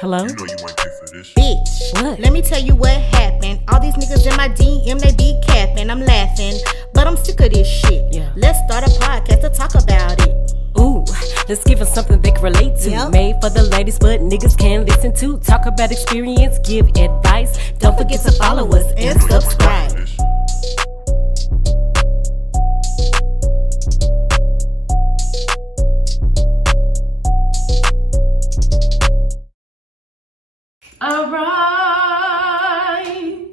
Hello? You know you ain't pay for this. Bitch, What? let me tell you what happened. All these niggas in my DM, they be capping. I'm laughing, but I'm sick of this shit. Yeah. Let's start a podcast to talk about it. Ooh, let's give them something they can relate to. Yep. Made for the ladies, but niggas can listen to. Talk about experience, give advice. Don't forget to follow us and subscribe. This. Alright.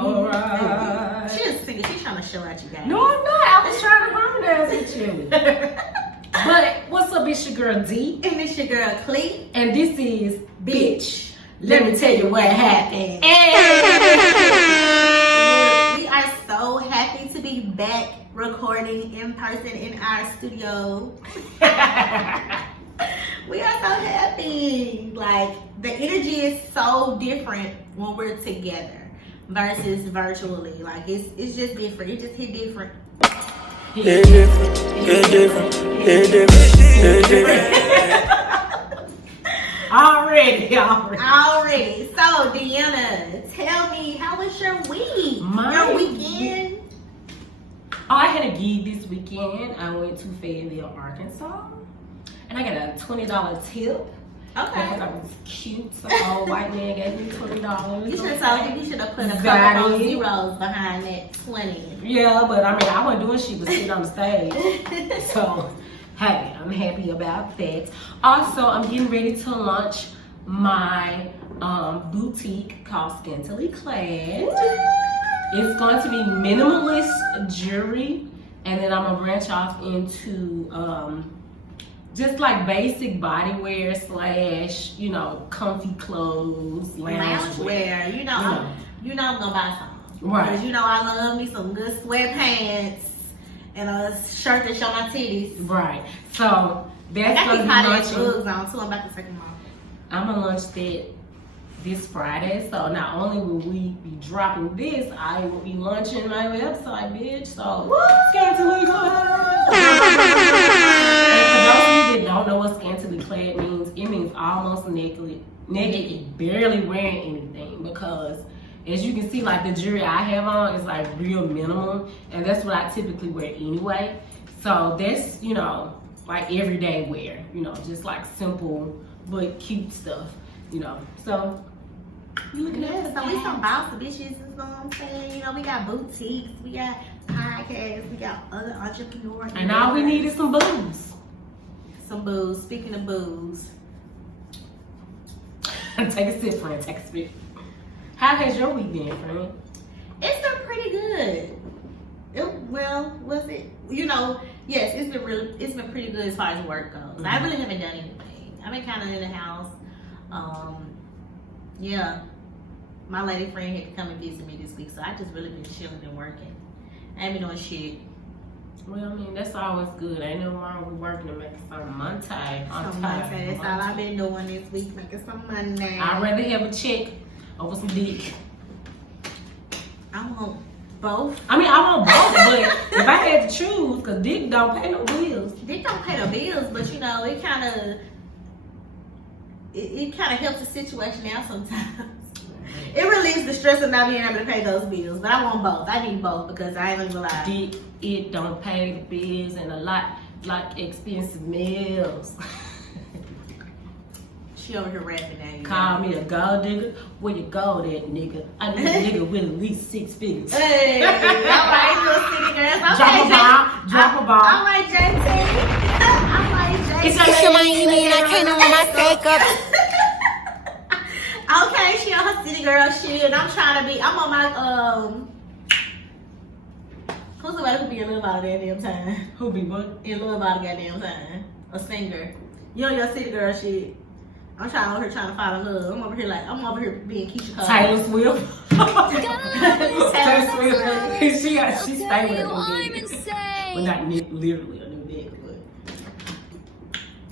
Alright. She is singing. She's trying to show out you guys. No, I'm not. I was trying to harmonize with you. But what's up? It's your girl D, And it's your girl Cle. and this is Bitch. Let me tell you what happened. We are so happy to be back recording in person in our studio. We are so happy. Like, the energy is so different when we're together versus virtually. Like, it's just different. It just hit different. Hit different, hit different, hit different, hit different. Already. So, Deanna, tell me, how was your week? Your weekend? Oh, I had a gig this weekend. I went to Fayetteville, Arkansas, and I got a $20 tip. Because I Okay. was cute. Some old white man gave me $20. You should have told you should have put a couple Got of it. zeros behind that 20. Yeah, but I mean, I wasn't doing shit but sitting on the stage. So, hey, I'm happy about that. Also, I'm getting ready to launch my boutique called Scantily Clad. It's going to be minimalist jewelry, and then I'm gonna branch off into just like basic bodywear / comfy clothes, Loungewear. You know I'm gonna buy some. Right. Because you know I love me some good sweatpants and a shirt that show my titties. Right. So I that's got gonna these be hot ass launching. Uggs on too. I'm about to take them off. I'm gonna launch that this Friday. So not only will we be dropping this, I will be launching my website, bitch. So Scantily Clad. And for those of you that don't know what Scantily Clad means, it means almost naked, barely wearing anything. Because as you can see, like the jewelry I have on is like real minimum, and that's what I typically wear anyway. So that's like everyday wear, just like simple but cute stuff, So you looking at Yeah, so we some boss bitches, you know what I'm saying? We got boutiques, we got podcasts, we got other entrepreneurs. and all we need is some booze. some booze. Speaking of booze, Take a sip, friend. Take a sip. How has your week been, friend? it's been pretty good. Was it? Yes, it's been pretty good as far as work goes. I really haven't done anything. I've been kind of in the house. Yeah, my lady friend had to come and visit me this week, so I just really been chilling and working. I ain't been doing shit. Well, I mean, that's always good. Ain't no wrong with working to make some money. That's all I've been doing this week, making some money. I'd rather have a check over some dick. I want both. I mean, I want both, but if I had to choose, because dick don't pay no bills. They don't pay the bills, but it kind of helps the situation out sometimes. It relieves the stress of not being able to pay those bills, but I want both. I need both because I ain't gonna lie. Dick, it don't pay the bills and a lot like expensive meals. She over here rapping at you. Call me a gold digger. Where you gold at, nigga? I need a nigga with at least 6 figures. Hey, all right, little city girls. Okay, Drop a bomb. Drop a All bomb. right, JT. All right, JT. It's your Miami and I can't on my fake up. Okay, she on her city girl shit, and I'm on my who's the way who be in love all the goddamn time? Who be what? In love all the goddamn time. A singer. You on your city girl shit. I'm over here trying to fall in love. I'm over here being Keisha Cole. Taylor Swift. Taylor Swift. she stay with a new nigga. insane. Well, not literally a new nigga, but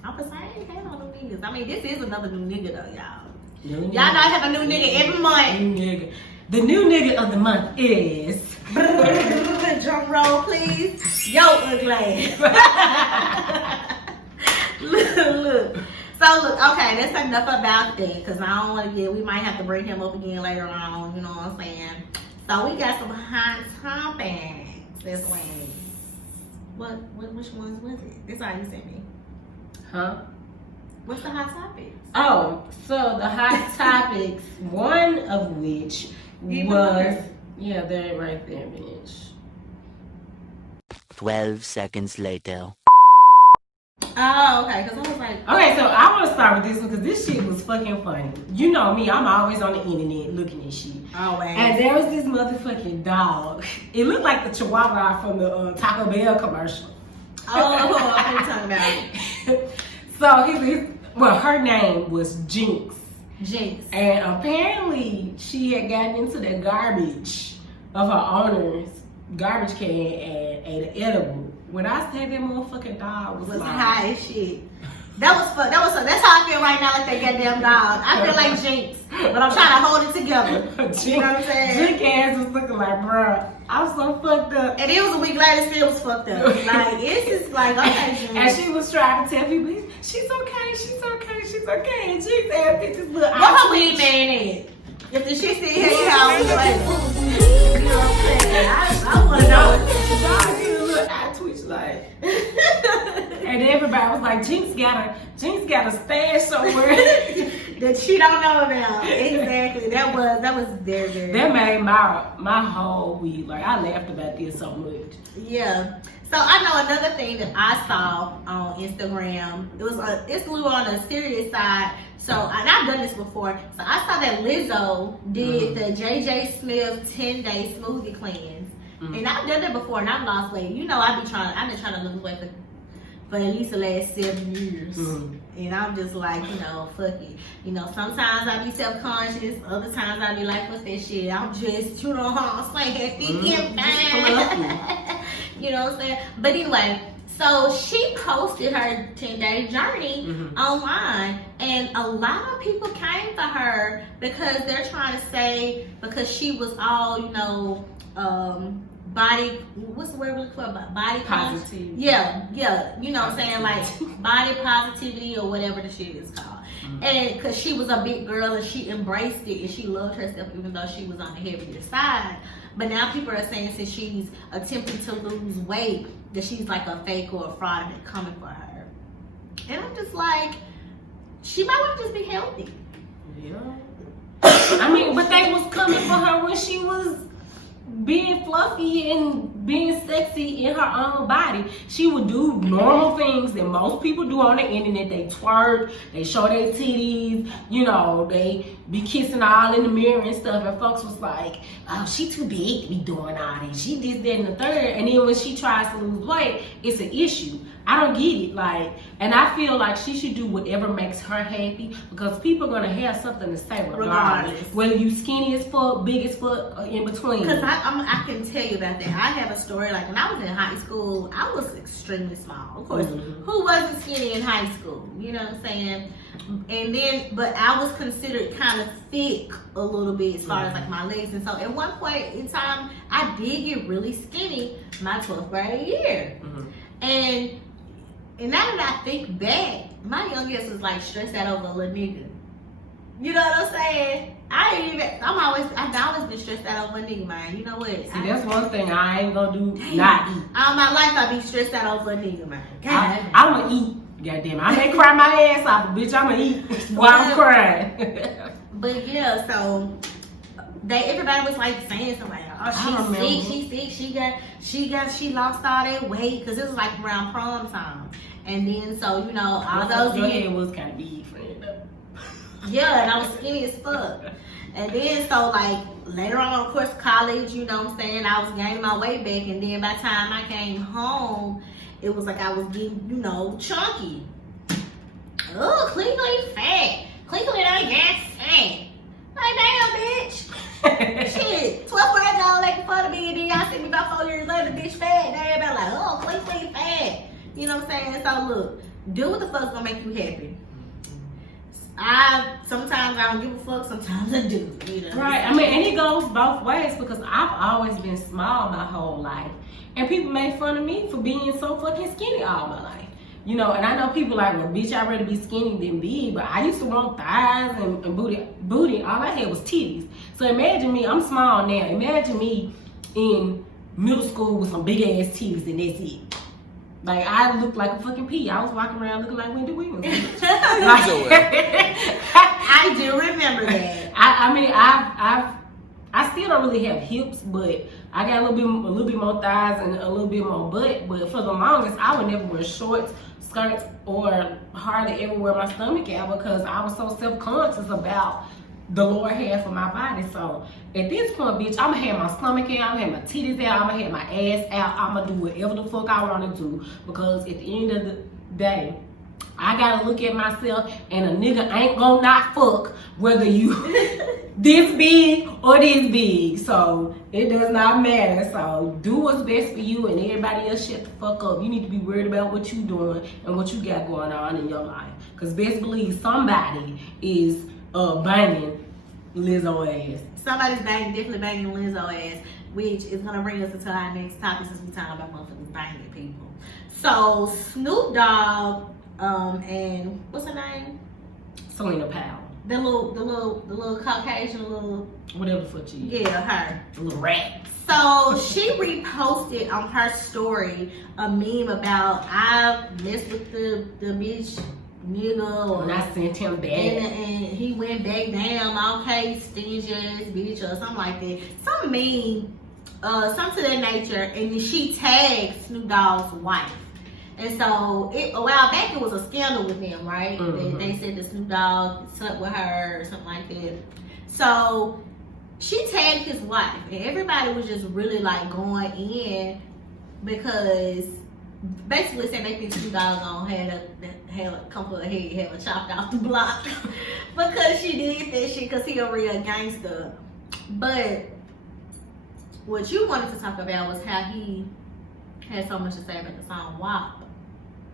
I'm just saying, I ain't no new niggas. I mean, this is another new nigga though, y'all. Y'all know I have a new nigga every month. New nigga. The new nigga of the month is. Drum roll, please. Yo, ugly. Look. So look, okay, that's enough about that because I don't want to we might have to bring him up again later on, you know what I'm saying? So we got some hot topics this week. Which ones was it? This all you sent me. Huh? What's the hot topics? Oh, so the hot topics, one of which was, yeah, they're right there, bitch. 12 seconds later. Oh, okay, because I was like... Okay, so I want to start with this one because this shit was fucking funny. You know me, I'm always on the internet looking at shit. Always. And there was this motherfucking dog. It looked like the Chihuahua from the Taco Bell commercial. Oh, I know what you're talking about. So her name was Jinx. Jinx. And apparently she had gotten into the garbage of her owner's garbage can and ate an edible. When I said that motherfucking dog was like, high as shit. That was fun. That's how I feel right now, like that goddamn dog. I feel like Jinx, but I'm trying to hold it together. You know what I'm saying? Jinx ass was looking like, bruh, I'm so fucked up. And it was a week later, still was fucked up. Like, it's just like, okay, Jinx. And she was trying to tell people, she's okay, she's okay, she's okay. And Jinx ass bitches look. What her weed man is? If the shit still here, you how we like, you know what I'm saying? I want to know. The dog did look, I twitch like. And everybody was like, Jinx got a stash somewhere that she don't know about. Exactly. That was very, very. That made my whole week. Like I laughed about this so much. Yeah. So I know another thing that I saw on Instagram. It's a little on the serious side. So and I've done this before. So I saw that Lizzo did the JJ Smith 10-day smoothie cleanse. And I've done that before and I've lost weight. You know I've been trying to lose weight for at least the last 7 years. And I'm just like, you know, fuck it. You know, sometimes I be self-conscious, other times I be like, what's that shit? I'm just, you know what I'm saying, you know what I'm saying? But anyway, so she posted her 10-day journey online, and a lot of people came for her because they're trying to say, because she was all, you know, body, what's the word we're looking for? Body positivity. Yeah, you know what I'm saying? Like body positivity or whatever the shit is called. And because she was a big girl and she embraced it and she loved herself even though she was on the heavier side. But now people are saying since she's attempting to lose weight that she's like a fake or a fraud and they're coming for her. And I'm just like, she might want to just be healthy. Yeah. I mean, but they was coming for her when she was being fluffy and being sexy in her own body. She would do normal things that most people do on the internet. They twerk, they show their titties, you know, they be kissing all in the mirror and stuff. And folks was like, oh, she too big to be doing all this. She did that and the third. And then when she tries to lose weight, it's an issue. I don't get it. Like, and I feel like she should do whatever makes her happy because people are gonna have something to say regardless. Whether you skinny as fuck, big as fuck, or in between. Because I can tell you about that. I have a story. Like when I was in high school, I was extremely small. Of course, who wasn't skinny in high school? You know what I'm saying? And then, but I was considered kind of thick a little bit as far as like my legs. And so at one point in time, I did get really skinny my 12th grade year. And now that I think back, my youngest was like stressed out over a little nigga. You know what I'm saying? I've always been stressed out over a nigga, man. You know what? See, that's one thing I ain't gonna do, not eat. All my life I be stressed out over a nigga, man. I'm gonna eat. Goddamn, I may cry my ass off, bitch. I'm gonna eat while I'm crying. But yeah, so everybody was like saying something like, oh, she's sick, she lost all that weight because it was like around prom time. And then so, you know, all those your head was kind of big, friend. Yeah, and I was skinny as fuck. And then so like later on, of course, college, you know what I'm saying, I was gaining my weight back, and then by the time I came home, it was like I was getting, you know, chunky. Oh, Cleveland fat. Cleveland ain't got fat. Like, damn, bitch. Shit. 12 grade y'all making fun of me, and then y'all see me about 4 years later, bitch fat. They everybody like, oh, Cleveland fat. You know what I'm saying? So look, do what the fuck's gonna make you happy. Sometimes I don't give a fuck, sometimes I do, you know. Right. I mean, and it goes both ways because I've always been small my whole life. And people make fun of me for being so fucking skinny all my life. You know, and I know people like, well, bitch, I'd rather be skinny than big, but I used to want thighs and booty. All I had was titties. So imagine me, I'm small now. Imagine me in middle school with some big ass titties and that's it. Like, I looked like a fucking pea. I was walking around looking like Wendy Williams. I do remember that. I mean, I still don't really have hips, but I got a little bit more thighs and a little bit more butt. But for the longest, I would never wear shorts, skirts, or hardly ever wear my stomach out because I was so self-conscious about the Lord had for my body. So at this point, bitch, I'm gonna have my stomach out, I'm gonna have my titties out, I'm gonna have my ass out, I'm gonna do whatever the fuck I wanna do because at the end of the day, I gotta look at myself and a nigga ain't gonna not fuck whether you this big or this big. So it does not matter. So do what's best for you and everybody else shut the fuck up. You need to be worried about what you doing and what you got going on in your life. Cause best believe somebody is banging Lizzo ass. Somebody's definitely banging Lizzo ass, which is gonna bring us into our next topic since we talking about motherfuckers banging people. So Snoop Dogg, and what's her name? Selena Powell. The little Caucasian little Whatever the fuck she is. Yeah, her. A little rat. So she reposted on her story a meme about I messed with the bitch nigga or When I sent him back. and he went back down, okay, stingy ass bitch or something like that. Some meme, something to that nature, and then she tagged Snoop Dogg's wife. And so a while back it was a scandal with them, right? Mm-hmm. They said that Snoop Dogg slept with her or something like that. So she tagged his wife, and everybody was just really like going in because basically saying they think Snoop Dogg gonna have a come for her head, have her chopped off the block because she did that shit because he a real gangster. But what you wanted to talk about was how he had so much to say about the song WAP.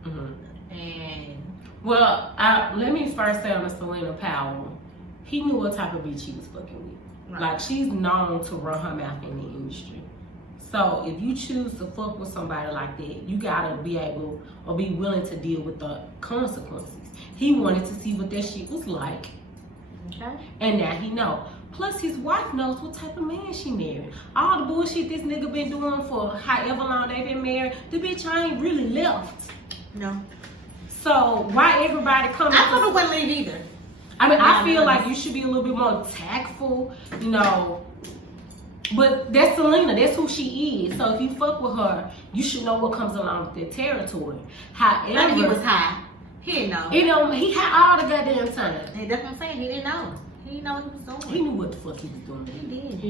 Mm-hmm. And well, let me first say on the Selena Powell, he knew what type of bitch he was fucking with. Right. Like, she's known to run her mouth in the industry. So if you choose to fuck with somebody like that, you gotta be able or be willing to deal with the consequences. He wanted to see what that shit was like. okay. And now he know. Plus his wife knows what type of man she married. All the bullshit this nigga been doing for however long they been married, the bitch ain't really left. No. So why everybody coming? I probably wouldn't leave either. I mean, I feel like you should be a little bit more tactful, you know. But that's Selena. That's who she is. So if you fuck with her, you should know what comes along with that territory. However, Maybe he was high. He didn't know. He had all the goddamn time. And that's what I'm saying. He didn't know. He didn't know what he was doing. He knew what the fuck he was doing. He did.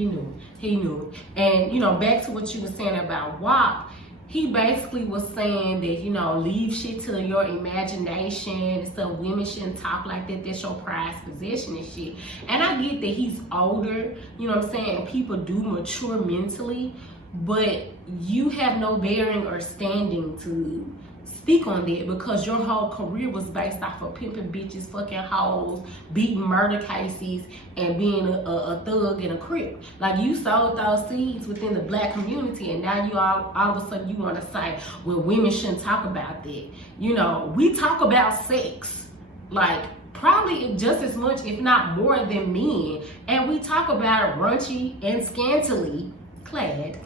He knew. And, you know, back to what you were saying about WAP, he basically was saying that, you know, leave shit to your imagination and stuff. Women shouldn't talk like that. That's your prized possession and shit. And I get that he's older, you know what I'm saying? People do mature mentally, but you have no bearing or standing to speak on that because your whole career was based off of pimping bitches, fucking hoes, beating murder cases, and being a thug and a crip. Like, you sowed those seeds within the black community, and now you all of a sudden you want to say, well, women shouldn't talk about that. You know, we talk about sex, like, probably just as much, if not more, than men, and we talk about it raunchy and scantily clad.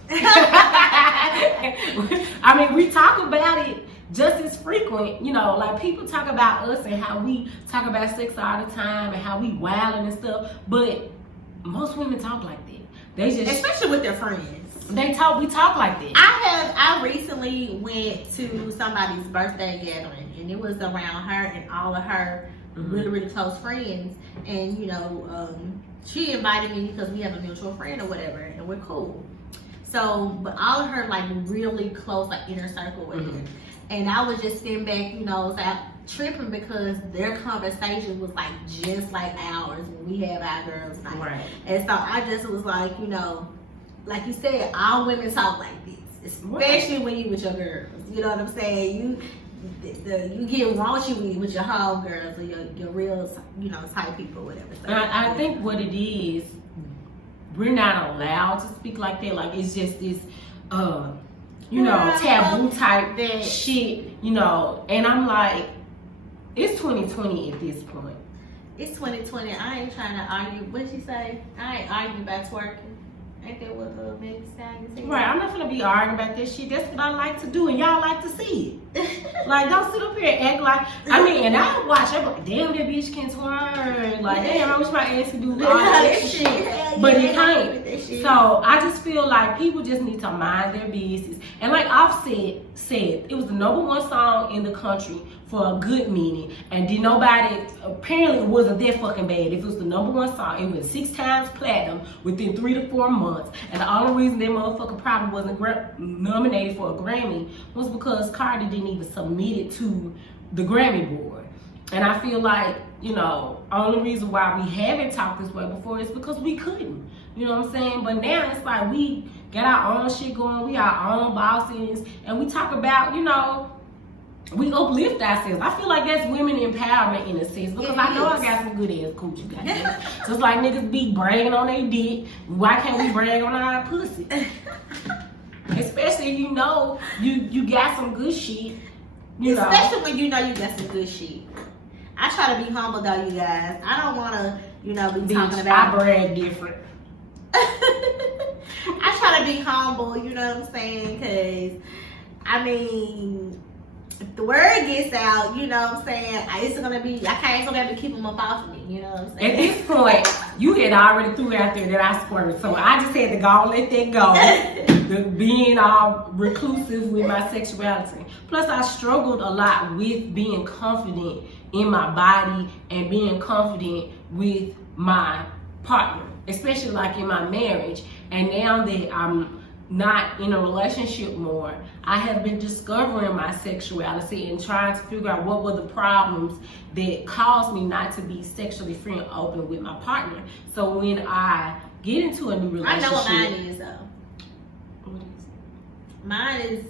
I mean, we talk about it just as frequent, you know, like people talk about us and how we talk about sex all the time and how we wilding and stuff, but most women talk like that. They just, especially with their friends. We talk like that. I recently went to somebody's birthday gathering, and it was around her and all of her really, really close friends. And, you know, she invited me because we have a mutual friend or whatever, and we're cool. So, but all of her, like, really close, like, inner circle with her. And I was just sitting back, you know, tripping because their conversation was like just like ours when we have our girls' night. Right. And so I just was like, you know, like you said, all women talk like this, especially when you with your girls. You know what I'm saying? you get raunchy with your homegirls or your real, you know, type people, whatever. So, I think what it is, we're not allowed to speak like that. Like it's just this, you know, taboo type shit, you know. And I'm like, it's 2020 at this point. It's 2020. I ain't trying to argue. What'd she say? I ain't arguing about twerking. Ain't that what Meg Stallion said? Right, I'm not gonna be arguing about this shit. That's what I like to do, and y'all like to see it. Like, don't sit up here and act like, I mean, and I watch, I'm like, damn, that bitch can twerk. Like, damn, I wish my ass could do all that shit. But it can't. So, I just feel like people just need to mind their business. And like Offset said, it was the #1 song in the country for a good minute, and did nobody, apparently it wasn't that fucking bad. If it was the #1 song, it went 6 times platinum within 3 to 4 months, and the only reason that motherfucker probably wasn't nominated for a Grammy was because Cardi didn't even submit it to the Grammy board. And I feel like, you know, only reason why we haven't talked this way before is because we couldn't, you know what I'm saying? But now it's like we got our own shit going, we our own bosses, and we talk about, you know, we uplift ourselves. I feel like that's women empowerment in a sense, because I know I got some good ass coochie, goddamn. So it's like niggas be bragging on their dick. Why can't we brag on our pussy? Especially if you know you got some good shit. You know. Especially when you know you got some good shit. I try to be humble though, you guys. I don't want to, you know, be talking about. I brag different. I try to be humble, you know what I'm saying? Because, I mean, if the word gets out, you know what I'm saying, it's gonna be, I ain't gonna be keep them up off of me, you know what I'm saying? At this point, you had already threw out there that I squirted, so I just had to go and let that go. The being all reclusive with my sexuality. Plus, I struggled a lot with being confident in my body and being confident with my partner, especially like in my marriage. And now that I'm not in a relationship more, I have been discovering my sexuality and trying to figure out what were the problems that caused me not to be sexually free and open with my partner. So when I get into a new relationship, I know what mine is though. What is it? Mine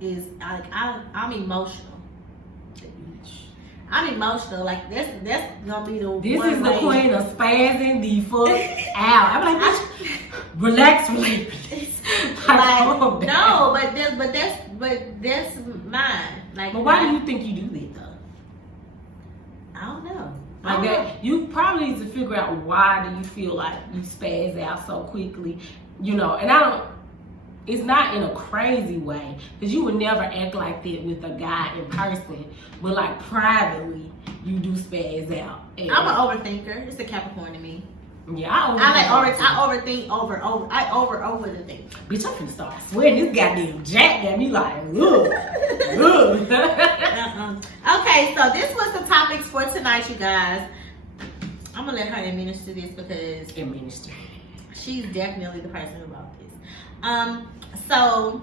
is like I'm emotional. I'm emotional. Like that's gonna be the. This is the queen of spazzing the fuck out. I'm like, bitch, relax. Like, no, but that's mine. Like, but why do you think you do that though? I don't know. Like that, you probably need to figure out why do you feel like you spaz out so quickly, you know. And I don't. It's not in a crazy way, because you would never act like that with a guy in person, but like privately, you do spaz out. And I'm an overthinker. It's a Capricorn to me. Yeah, I overthink over the thing. Bitch, I'm finna start sweating. This goddamn Jack got me like, ugh. Okay, so this was the topics for tonight, you guys. I'm gonna let her administer this because she's definitely the person who wrote this. So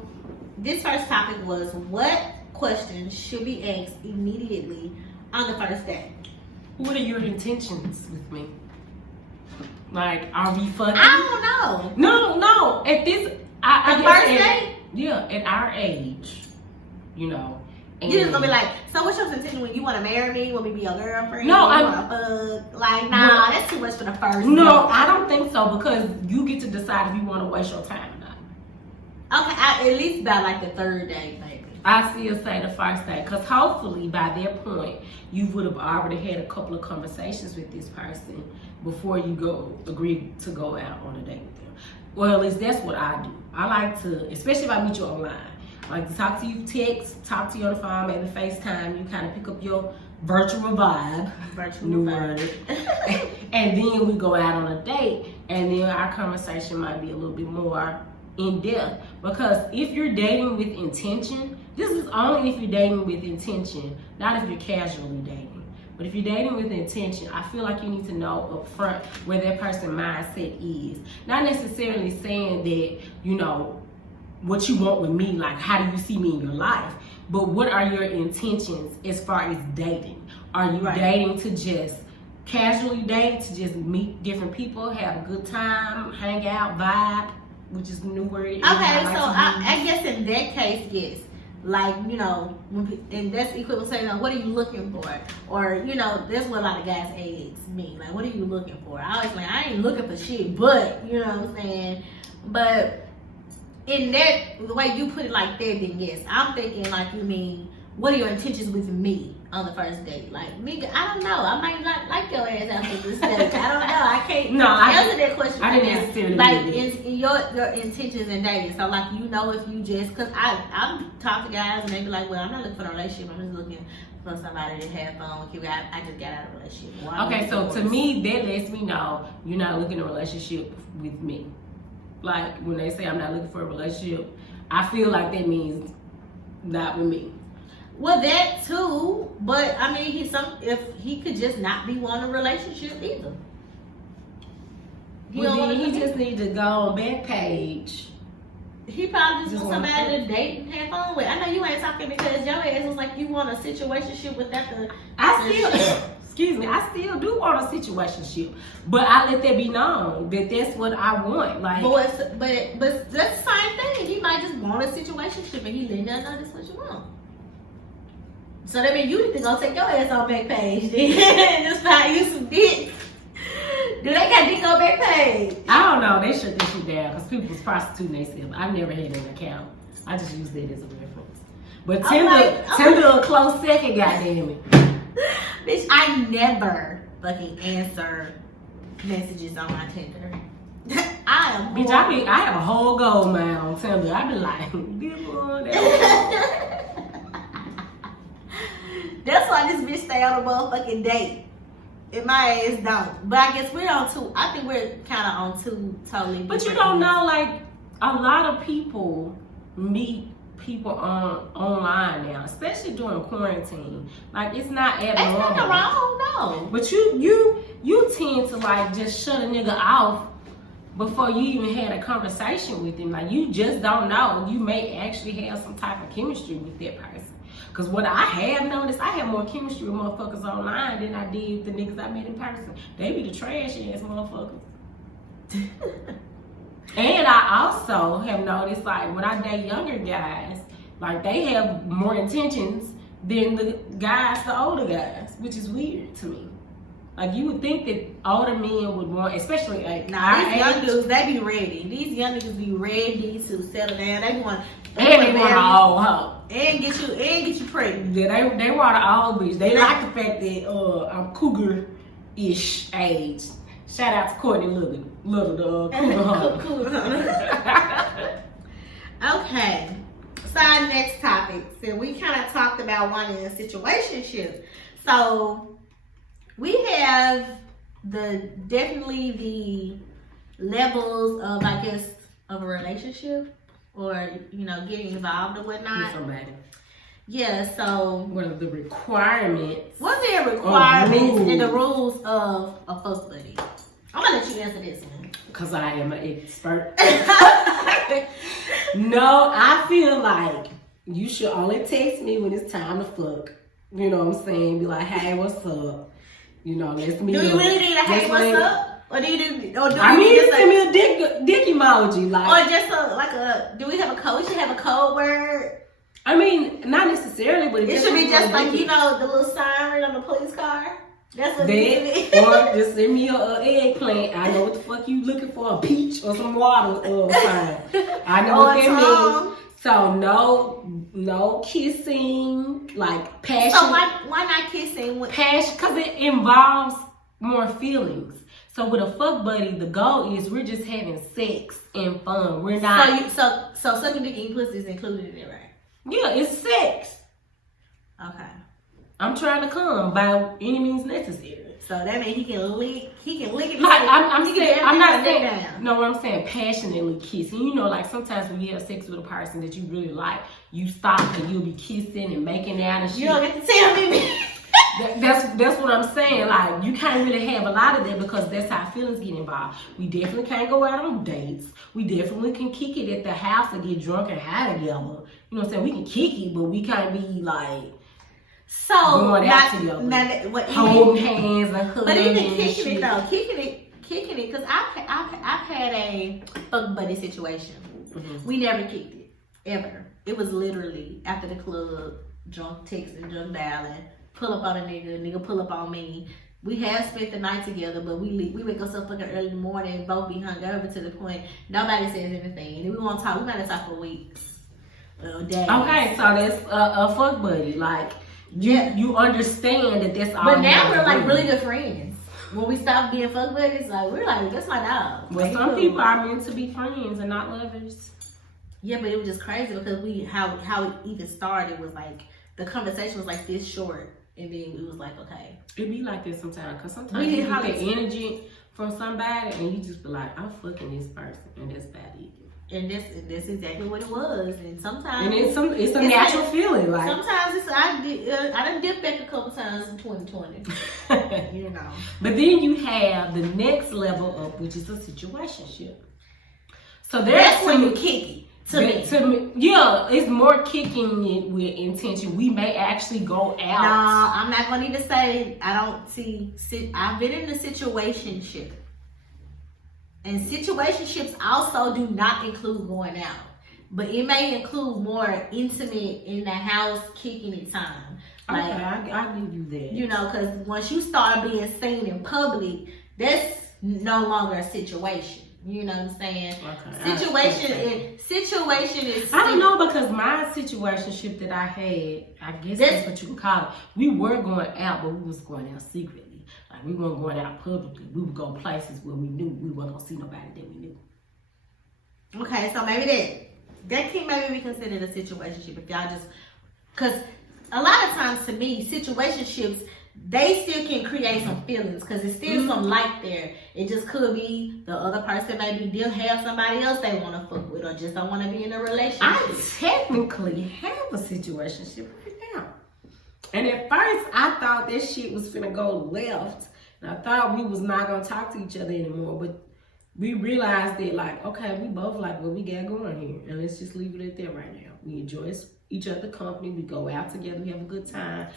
this first topic was, what questions should be asked immediately on the first date? What are your intentions with me? Like, are we fucking? I don't know. No. At this, first date? Yeah, at our age, you know. And You're just gonna be like, so what's your intention when you want to marry me? Want me to be your girlfriend? No, I want to fuck. Like, nah, that's too much for the first date. No, I don't think so, because you get to decide if you want to waste your time or not. Okay, at least by like the third day, maybe. I still say the first date, because hopefully by that point you would have already had a couple of conversations with this person before you agree to go out on a date with them. Well, at least that's what I do. I like to, especially if I meet you online, I like to talk to you, text, talk to you on the phone, maybe FaceTime. You kind of pick up your virtual vibe. And then we go out on a date, and then our conversation might be a little bit more in depth. Because if you're dating with intention, this is only if you're dating with intention, not if you're casually dating. But if you're dating with intention, I feel like you need to know up front where that person's mindset is. Not necessarily saying that, you know, what you want with me, like how do you see me in your life, but what are your intentions as far as dating? Are you dating to just casually date, to just meet different people, have a good time, hang out, vibe, which is the new word. Okay, so I guess in that case, yes. Like, you know, and that's equivalent to saying, what are you looking for? Or, you know, that's what a lot of guys ask me. Like, what are you looking for? I always like, I ain't looking for shit, but, you know what I'm saying? But in that, the way you put it like that, then yes, I'm thinking like you mean, what are your intentions with me on the first date? Like, nigga, I don't know. I might not like your ass after this date. I don't know. I can't answer that question. I didn't necessarily like in your intentions in dating. So like, you know, if you just, cause I'm talking to guys and they be like, well, I'm not looking for a relationship. I'm just looking for somebody to have fun with you. I just got out of a relationship. Okay, so to me, that lets me know you're not looking at a relationship with me. Like when they say I'm not looking for a relationship, I feel like that means not with me. Well, that too, but I mean, if he could just not be wanting a relationship either. He just needs to go on Backpage. He probably just wants somebody to date and have fun with. I know you ain't talking because your ass was like you want a situationship without the. I still do want a situationship, but I let that be known that that's what I want. Like, but that's the same thing. He might just want a situationship, and he letting us know that's what you want. So that means you need to go take your ass on Backpage and just find you some dick. Do they got dick on Backpage? I don't know. They shut that shit down because people was prostituting themselves. I've never had an account. I just use that as a reference. But Tinder a close second, goddamn it. Bitch, I never fucking answer messages on my Tinder. Bitch, I have a whole gold mine on Tinder. I be like, this one, that one. That's why this bitch stay on a motherfucking date. And my ass don't. But I guess I think we're kind of on two totally different. But you don't know, like, a lot of people meet people online now, especially during quarantine. Like, it's not abnormal. Ain't nothing wrong, no. But you tend to, like, just shut a nigga off before you even had a conversation with him. Like, you just don't know. You may actually have some type of chemistry with that person. Because what I have noticed, I have more chemistry with motherfuckers online than I did with the niggas I met in person. They be the trash ass motherfuckers. And I also have noticed, like, when I date younger guys, like, they have more intentions than the older guys, which is weird to me. Like, you would think that older men would want, especially like, these young dudes, they be ready. These young niggas be ready to settle down. They want an old hoe. And get you pregnant. Yeah, they want an old bitch. They like the fact that I'm cougar-ish age. Shout out to Courtney Little the cougar hunter. Okay. So our next topic. So we kind of talked about wanting a situationship. So we have definitely the levels of, I guess, of a relationship. Or, you know, getting involved or whatnot. With somebody. Yeah, so. What are the requirements? What are the requirements and the rules of a first buddy? I'm going to let you answer this one. Because I am an expert. No, I feel like you should only text me when it's time to fuck. You know what I'm saying? Be like, hey, what's up? You know, let's meet up. Do you really need a hey, what's up? Or do you send me a dick emoji, like, or just do we have a code? We should have a code word. I mean, not necessarily, but it should be just like, you know, the little siren on the police car. That's what it is. Or just send me an eggplant. I know what the fuck you looking for, a peach or some water sign. I know what that means. So no kissing, like passion. So why not kissing? Passion, because it involves more feelings. So with a fuck buddy, the goal is we're just having sex and fun. We're not. So sucking dick and pussy is included in it, right? Yeah, it's sex. Okay. I'm trying to come by any means necessary. So that means he can lick it. Like I'm not saying. No, what I'm saying, passionately kissing. You know, like sometimes when you have sex with a person that you really like, you stop and you'll be kissing and making out and shit. You don't get to tell me. That's what I'm saying. Like, you can't really have a lot of that because that's how feelings get involved. We definitely can't go out on dates. We definitely can kick it at the house and get drunk and high together. You know what I'm saying? We can kick it, but we can't be like going out together, holding hands and hugging. But even kicking it though, kicking it, because I've had a fuck buddy situation. Mm-hmm. We never kicked it. ever. It was literally after the club, drunk texting, drunk dialing, pull up on a nigga pull up on me. We have spent the night together, but we wake up so fucking early in the morning, both be hungover to the point nobody says anything. And we won't talk. We might have talked for weeks, days. Okay, so that's a fuck buddy. Like you understand that that's all. But now we're like really good friends. When we stopped being fuck buddies, like we're like, that's my dog. Well, some people are meant to be friends and not lovers. Yeah, but it was just crazy because how it even started was like the conversation was like this short, and then it was like, okay. It be like this sometimes, because sometimes you get the energy from somebody and you just be like, I'm fucking this person, and that's bad either. And that's exactly what it was. And sometimes and it's a natural feeling. Like sometimes I done dipped back a couple times in 2020. You know. But then you have the next level up, which is a situationship. So that's when you kick it. To me, yeah, it's more kicking it with intention. We may actually go out. No, I'm not gonna even say I don't see. I've been in a situationship. And situationships also do not include going out. But it may include more intimate in the house, kicking it time. Like, okay, I'll give you that. You know, because once you start being seen in public, that's no longer a situation. You know what I'm saying? Okay. Situation is. I don't know, because my situationship that I had, I guess that's what you can call it. We were going out, but we was going out secretly. Like, we weren't going out publicly. We would go places where we knew we weren't gonna see nobody that we knew. Okay, so maybe that can maybe be considered a situationship if y'all just, because a lot of times to me, situationships, they still can create some feelings because it's still some like there. It just could be the other person maybe they'll have somebody else they want to fuck with or just don't want to be in a relationship. I technically have a situationship right now. And at first I thought that shit was finna go left. And I thought we was not gonna talk to each other anymore. But we realized that, like, okay, we both like what we got going here. And let's just leave it at that right now. We enjoy each other's company. We go out together. We have a good time.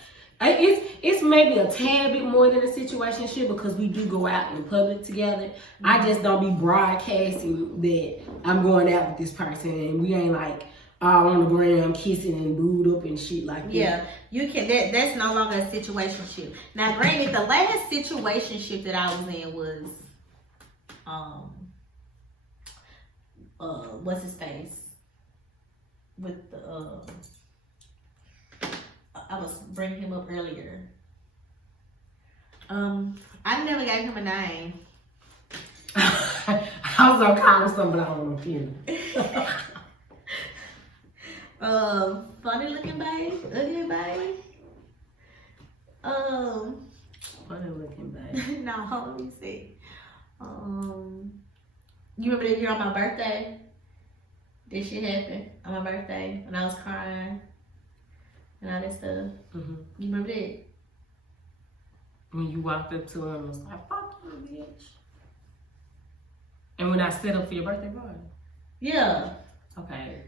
It's maybe a tad bit more than a situationship because we do go out in public together. I just don't be broadcasting that I'm going out with this person and we ain't like all on the ground kissing and booed up and shit like that. Yeah, you can. That's no longer a situationship. Now, granted, the last situationship that I was in was, what's his face? With the I was bringing him up earlier. I never gave him a name. I was gonna call him something, but I don't want to offend. Funny looking babe, ugly babe. Funny looking babe. No, hold on, let me see. You remember that year on my birthday? This shit happened on my birthday when I was crying and all that stuff. Mm-hmm. You remember that? When you walked up to him and was like, fuck you, bitch. And when I set up for your birthday party? Yeah. Okay.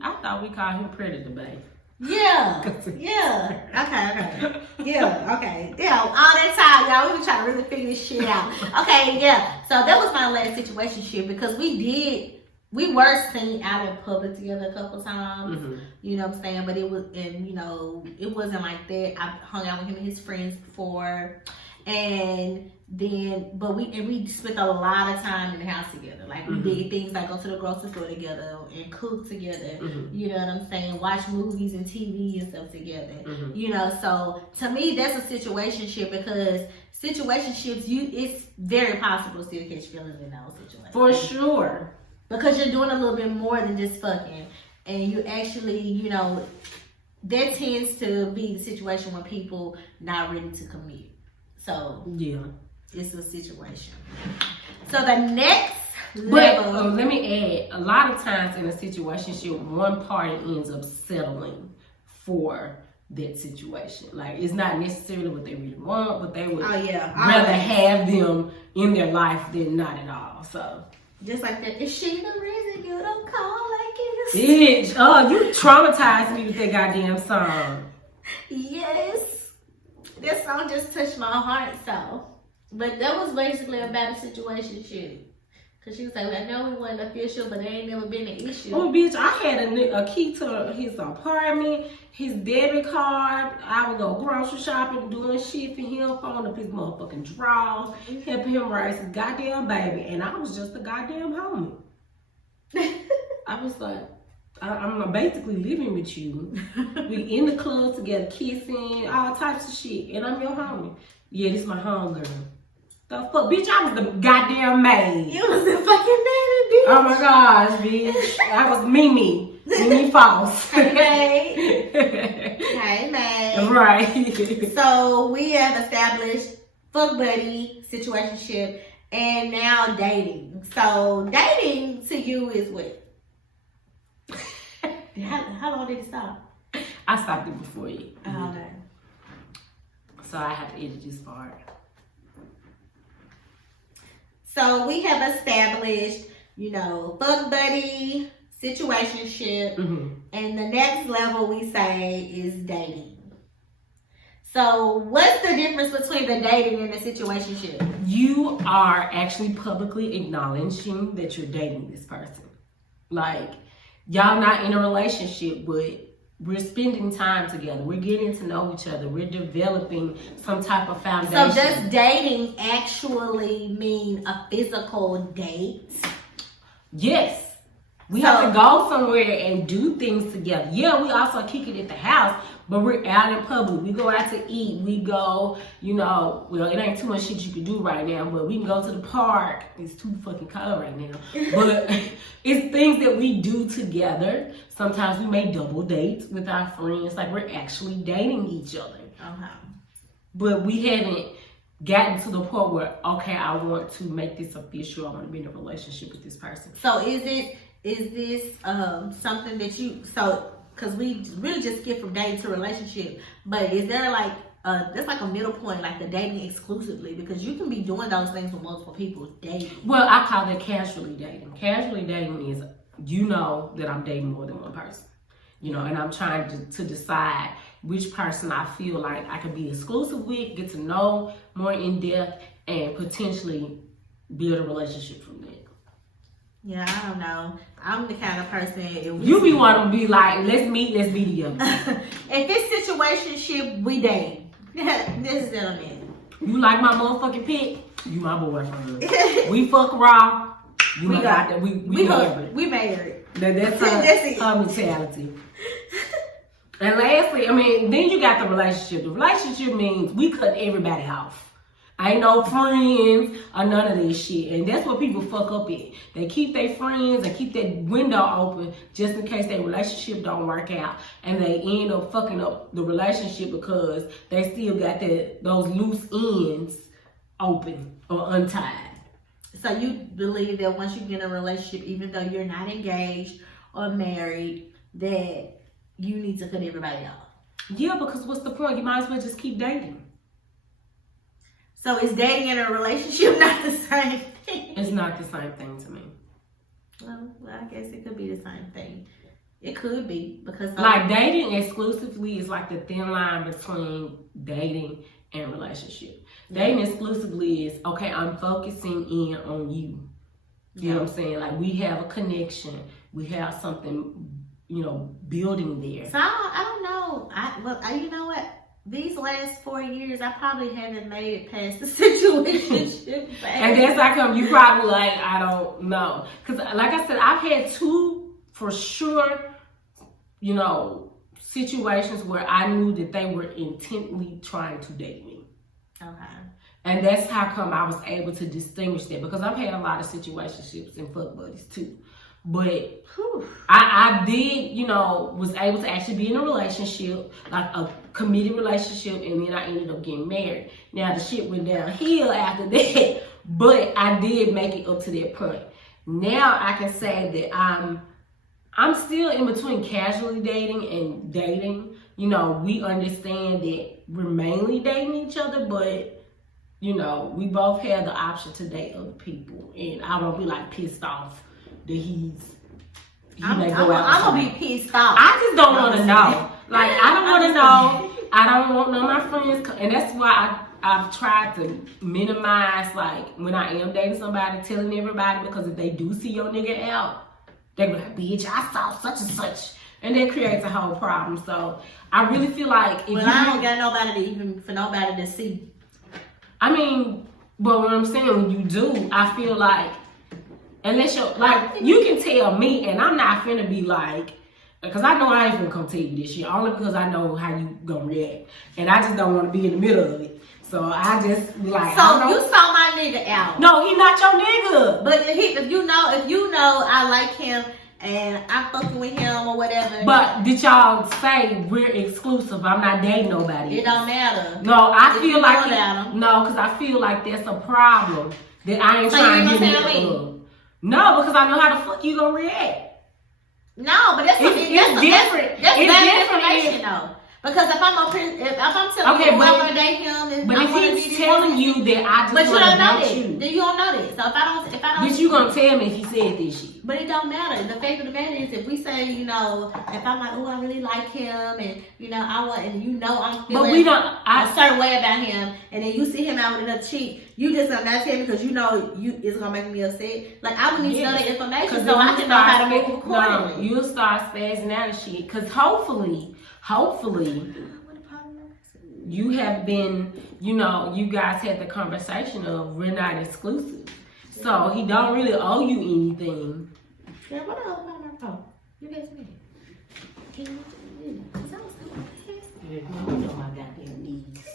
I thought we called him Predator, babe. Yeah. Yeah. Okay. Yeah. Okay. Yeah. All that time, y'all, we were trying to really figure this shit out. Okay. Yeah. So that was my last situationship because we were seen out in public together a couple times. Mm-hmm. You know what I'm saying? But it was, and you know, it wasn't like that. I hung out with him and his friends before, and then, but we spent a lot of time in the house together. Like we did things like go to the grocery store together and cook together. Mm-hmm. You know what I'm saying? Watch movies and TV and stuff together. Mm-hmm. You know, so to me, that's a situationship because situationships, it's very possible to still catch feelings in those situations. For sure. Because you're doing a little bit more than just fucking. And you actually, you know, that tends to be the situation when people not ready to commit. So, yeah, it's a situation. So, the next level. But let me add, a lot of times in a situationship, one party ends up settling for that situation. Like, it's not necessarily what they really want, but they would rather have them in their life than not at all. So, just like that. Is she the reason you don't call like you? Bitch, oh, you traumatized me with that goddamn song. Yes. That song just touched my heart, so. But that was basically about a situationship. Cause she was like, I know we wasn't official, but there ain't never been an issue. Oh, bitch, I had a key to his apartment, his debit card. I would go grocery shopping, doing shit for him, phone up his motherfucking drawers, helping him raise his goddamn baby, and I was just a goddamn homie. I was like, I'm basically living with you. We in the club together, kissing, all types of shit, and I'm your homie. Yeah, this is my homegirl. The fuck, bitch, I was the goddamn maid. You was the fucking nanny, bitch. Oh my gosh, bitch. I was Mimi False. Hey, hey, man. Right. So we have established fuck buddy, situationship, and now dating. So dating to you is what? How long did it stop? I stopped it before you. Oh, okay. So I had to edit this part. So we have established, fuck buddy, situationship, and the next level we say is dating. So what's the difference between the dating and the situationship? You are actually publicly acknowledging that you're dating this person. Like, y'all not in a relationship, but we're spending time together. We're getting to know each other. We're developing some type of foundation. So does dating actually mean a physical date? Yes. We have to go somewhere and do things together. Yeah, we also kick it at the house, but we're out in public. We go out to eat. We go, well, it ain't too much shit you can do right now, but we can go to the park. It's too fucking cold right now. But it's things that we do together. Sometimes we make double dates with our friends. Like, we're actually dating each other. But we haven't gotten to the point where, okay, I want to make this official. I want to be in a relationship with this person. So is this something that because we really just skip from dating to relationship, but is there like there's like a middle point, like the dating exclusively, because you can be doing those things with multiple people dating? Well, I call that casually dating. Casually dating is, that I'm dating more than one person, and I'm trying to decide which person I feel like I could be exclusive with, get to know more in depth, and potentially build a relationship from there. Yeah, I don't know. I'm the kind of person. You be want to be like, let's meet, let's be together. If it's situationship, we date. This is what I mean. You like my motherfucking pit? You my boyfriend. We fuck raw. You we got that. We married. We married. That's her mentality. And lastly, then you got the relationship. The relationship means we cut everybody off. Ain't no friends or none of this shit. And that's what people fuck up at. They keep their friends and keep that window open just in case their relationship don't work out. And they end up fucking up the relationship because they still got those loose ends open or untied. So you believe that once you get in a relationship, even though you're not engaged or married, that you need to cut everybody off? Yeah, because what's the point? You might as well just keep dating. So is dating and a relationship not the same thing? It's not the same thing to me. Well, I guess it could be the same thing. It could be, because like dating exclusively is like the thin line between dating and relationship. Dating exclusively is, okay, I'm focusing in on you. You know what I'm saying? Like, we have a connection. We have something, building there. So I don't know. You know what? These last 4 years, I probably haven't made it past the situationship. And that's how come you probably like, I don't know. Because like I said, I've had two, for sure, situations where I knew that they were intently trying to date me. Okay. And that's how come I was able to distinguish that, because I've had a lot of situationships and fuck buddies too. But I did, was able to actually be in a relationship, like a committed relationship, and then I ended up getting married. Now the shit went downhill after that, but I did make it up to that point. Now I can say that I'm still in between casually dating and dating. We understand that we're mainly dating each other, but we both have the option to date other people, and I won't be like pissed off that I'm gonna be pissed off. I just don't want to know. Like, I don't want to know. I don't want none of my friends, and that's why I've tried to minimize, like, when I am dating somebody, telling everybody, because if they do see your nigga out, they be like, bitch, I saw such and such. And that creates a whole problem. So I really feel like if I don't got nobody for nobody to see. I mean, but what I'm saying, when you do, I feel like, unless you're, like, you can tell me, and I'm not finna be like, because I know I ain't finna come tell you this shit, only because I know how you gonna react. And I just don't want to be in the middle of it. So I just like. So you saw my nigga out? No, he not your nigga. But if you know, I like him and I'm fucking with him or whatever. But did y'all say we're exclusive? I'm not dating nobody. It don't matter. No, I feel like because I feel like that's a problem that I ain't trying to get into. No, because I know how the fuck you gonna react. No, but that's different. That's bad information though. Because if I'm telling you I want to date him, but if he's telling you that I just but you don't know that, then you don't know that. So if I don't, but you gonna tell me if he said this shit. But it don't matter. The fact of the matter is, if we say, if I'm like, oh, I really like him, and I want, and I'm feeling a certain way about him, and then you see him out with another chick, you just gonna not tell me because it's gonna make me upset. Like I would need to know that information so I can know how to move accordingly. No, you'll start spazzing out and shit. Because hopefully, you have been, you guys had the conversation of we're not exclusive. So he don't really owe you anything. Yeah, what the hell about my phone? You guys me. Can you do it? Because I was so you know my goddamn knees.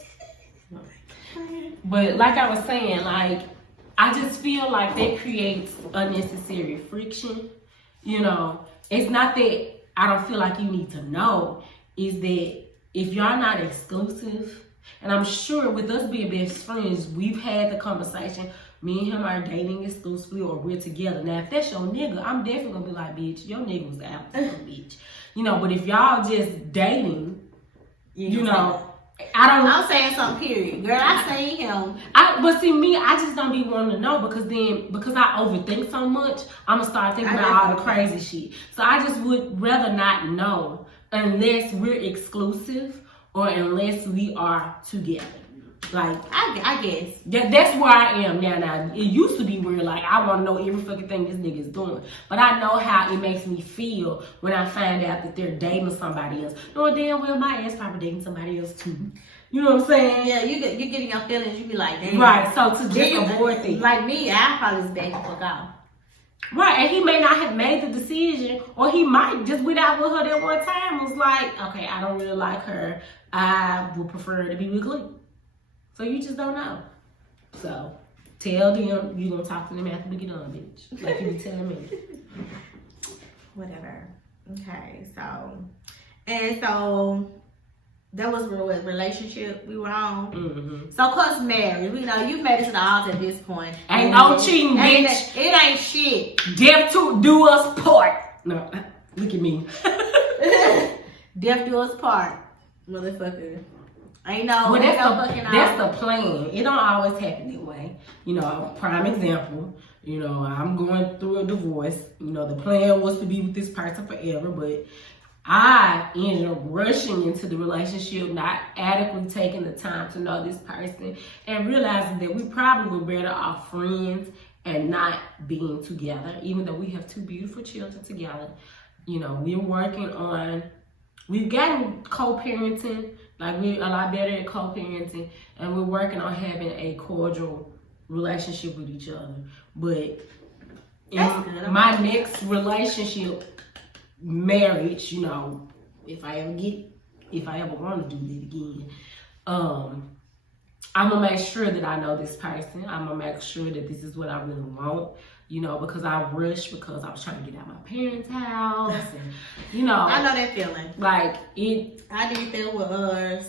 But like I was saying, like, I just feel like that creates unnecessary friction. It's not that I don't feel like you need to know. Is that if y'all not exclusive, and I'm sure with us being best friends, we've had the conversation, me and him are dating exclusively or we're together. Now, if that's your nigga, I'm definitely gonna be like, bitch, your nigga was out, bitch. But if y'all just dating, I'm saying something, period. Girl, I say him. But see, me, I just don't be wanting to know because I overthink so much, I'm gonna start thinking about all the crazy shit. So I just would rather not know unless we're exclusive or unless we are together. Like, I guess. That's where I am now. Now, it used to be where, like, I want to know every fucking thing this nigga's doing. But I know how it makes me feel when I find out that they're dating somebody else. Knowing damn well my ass probably dating somebody else too. You know what I'm saying? Yeah, you get in your feelings. You be like, damn. Right, so to just avoid things. Like me, I probably was back the fuck off. Right, and he may not have made the decision, or he might just went out with her that one time was like, okay, I don't really like her. I would prefer her to be with Cle. So you just don't know. So tell them you gonna talk to them after we get on, bitch. Like you be telling me. Whatever. Okay, so that was what relationship we were on. Mm-hmm. So cause marriage, you've made it to the altar at this point. Ain't no cheating, bitch. It ain't shit. Death to do us part. No, look at me. Death do us part, motherfucker. Ain't no. Well, that's the plan. It don't always happen that way. Prime example. I'm going through a divorce. The plan was to be with this person forever, but I ended up rushing into the relationship, not adequately taking the time to know this person, and realizing that we probably were better off friends and not being together, even though we have two beautiful children together. We're working on, we've gotten co-parenting, like we're a lot better at co-parenting, and we're working on having a cordial relationship with each other. But in my next relationship, marriage, if I ever want to do that again, I'm gonna make sure that I know this person. I'm gonna make sure that this is what I really want, because I rushed because I was trying to get out of my parents' house, and I know that feeling. Like it, I did that with us.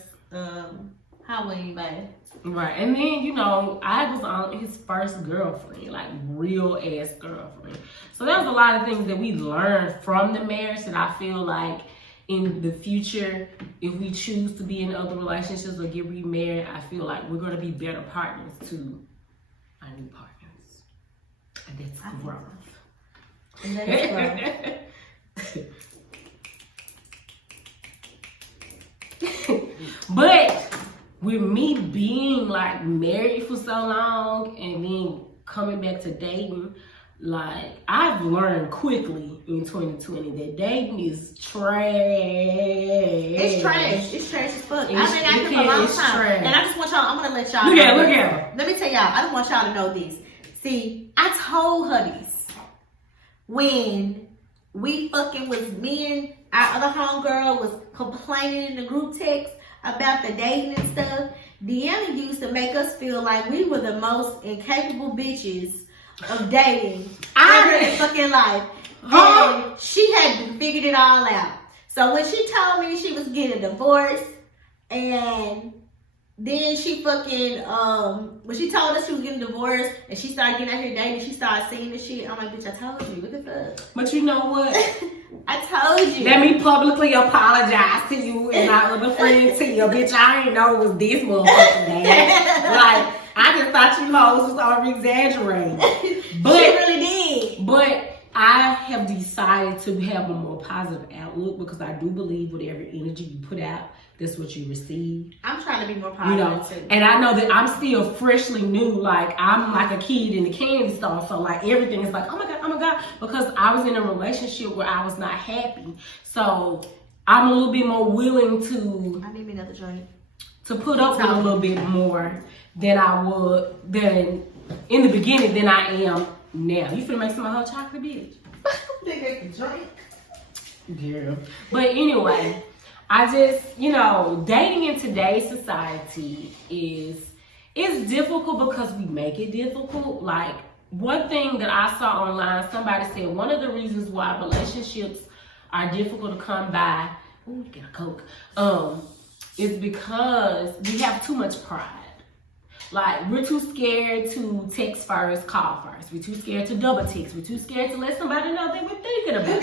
Halloween, baby. Right, and then I was on his first girlfriend, like real ass girlfriend. So there was a lot of things that we learned from the marriage that I feel like in the future, if we choose to be in other relationships or get remarried, I feel like we're gonna be better partners to our new partners. And that's growth. And that's growth. But with me being like married for so long and then coming back to dating, like I've learned quickly in 2020 that dating is trash. It's trash. It's trash as fuck. I've been acting for a long time. Trash. And I just want y'all, I'm gonna let y'all look know. at her. Let me tell y'all, I just want y'all to know this. See, I told her this when we fucking was, me and our other homegirl was complaining in the group text about the dating and stuff. Deanna used to make us feel like we were the most incapable bitches of dating ever in fucking life. And she had figured it all out. So when she told me she was getting a divorce, and then she fucking, when she told us she was getting divorced and she started getting out here dating, she started seeing this shit. I'm like, bitch, I told you. What the fuck? But you know what? I told you. Let me publicly apologize to you and my other friends to you. Bitch, I ain't know it was this motherfucking bad. Like, I just thought you hoes was over-exaggerating. But, she really did. But I have decided to have a more positive outlook because I do believe whatever energy you put out, that's what you receive. I'm trying to be more positive too. And I know that I'm still freshly new. Like, I'm like a kid in the candy store. So, like, everything is like, oh my God. Because I was in a relationship where I was not happy. So, I'm a little bit more willing to... I need me another drink. To put up with a little bit more than I would, than in the beginning, than I am now. You finna make some of her chocolate, bitch? Nigga can drink. Girl. But anyway... I just, dating in today's society is difficult because we make it difficult. Like, one thing that I saw online, somebody said one of the reasons why relationships are difficult to come by, ooh, get a Coke, is because we have too much pride. Like, we're too scared to text first, call first. We're too scared to double text. We're too scared to let somebody know that we're thinking about it.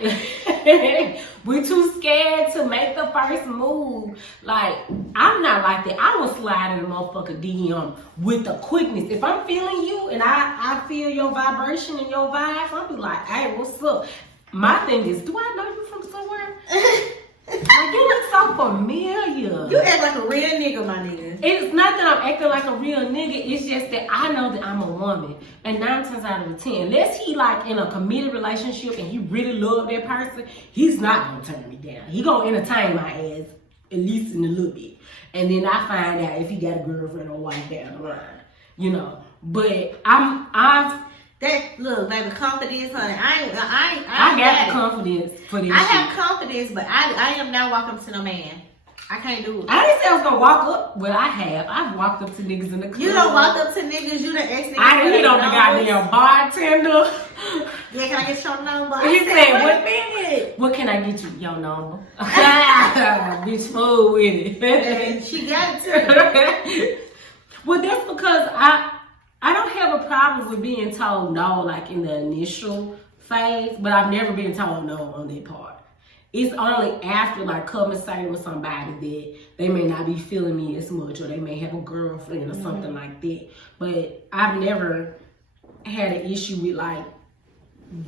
You're damn right. We're too scared to make the first move. Like, I'm not like that. I will slide in a motherfucker DM with the quickness. If I'm feeling you and I feel your vibration and your vibes, I'll be like, hey, what's up? My thing is, do I know you from somewhere? Like, you look so familiar. You act like a real nigga, my nigga. It's not that I'm acting like a real nigga. It's just that I know that I'm a woman. And 9 times out of 10, unless he like in a committed relationship and he really love that person, he's not gonna turn me down. He gonna entertain my ass, at least in a little bit. And then I find out if he got a girlfriend or wife down the line. But look, baby, confidence, honey. I got confidence for this. I have confidence, but I am not walking up to no man. I can't do it. I didn't say I was gonna walk up. Well, I have. I've walked up to niggas in the club. You don't walk up to niggas. You done ex niggas. I didn't hit on the goddamn bartender. Yeah, can I get your number? He said, "What minute? What can I get you? Your number?" Bitch, fool with it. She got it too. Well, that's because I don't have a problem with being told no, like in the initial phase, but I've never been told no on that part. It's only after like conversating with somebody that they may not be feeling me as much, or they may have a girlfriend or something like that. But I've never had an issue with like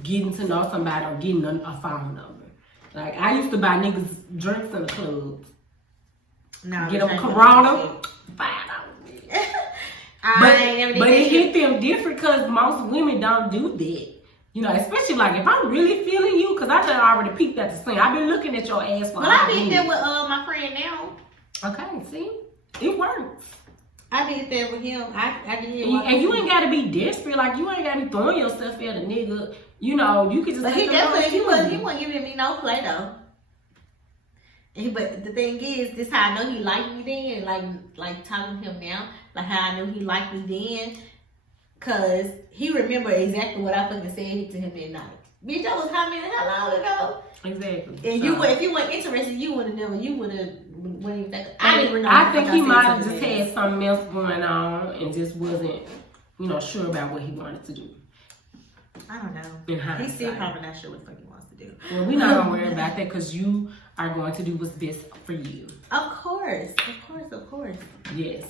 getting to know somebody or getting a phone number. Like, I used to buy niggas drinks in the clubs. No, get them a Corona, $5. But it hit them different because most women don't do that. Especially like if I'm really feeling you, because I done already peeked at the scene. I've been looking at your ass for I did that with my friend now. Okay, see? It works. I did that with him. I did. And you ain't gotta be desperate. Like, you ain't gotta be throwing yourself at a nigga. You could just. But he definitely he wasn't giving me no play though. But the thing is, this how I know he liked me then. Like talking to him now, like how I knew he liked me then. Cause he remembered exactly what I fucking said to him that night. Bitch, that was how long ago? Exactly. And if you weren't interested, you wouldn't even think. I think he might have just had something else going on and just wasn't, sure about what he wanted to do. I don't know. He's still probably not sure what the fuck he wants to do. Well, we're not gonna worry about that because you are going to do what's best for you. Of course. Yes.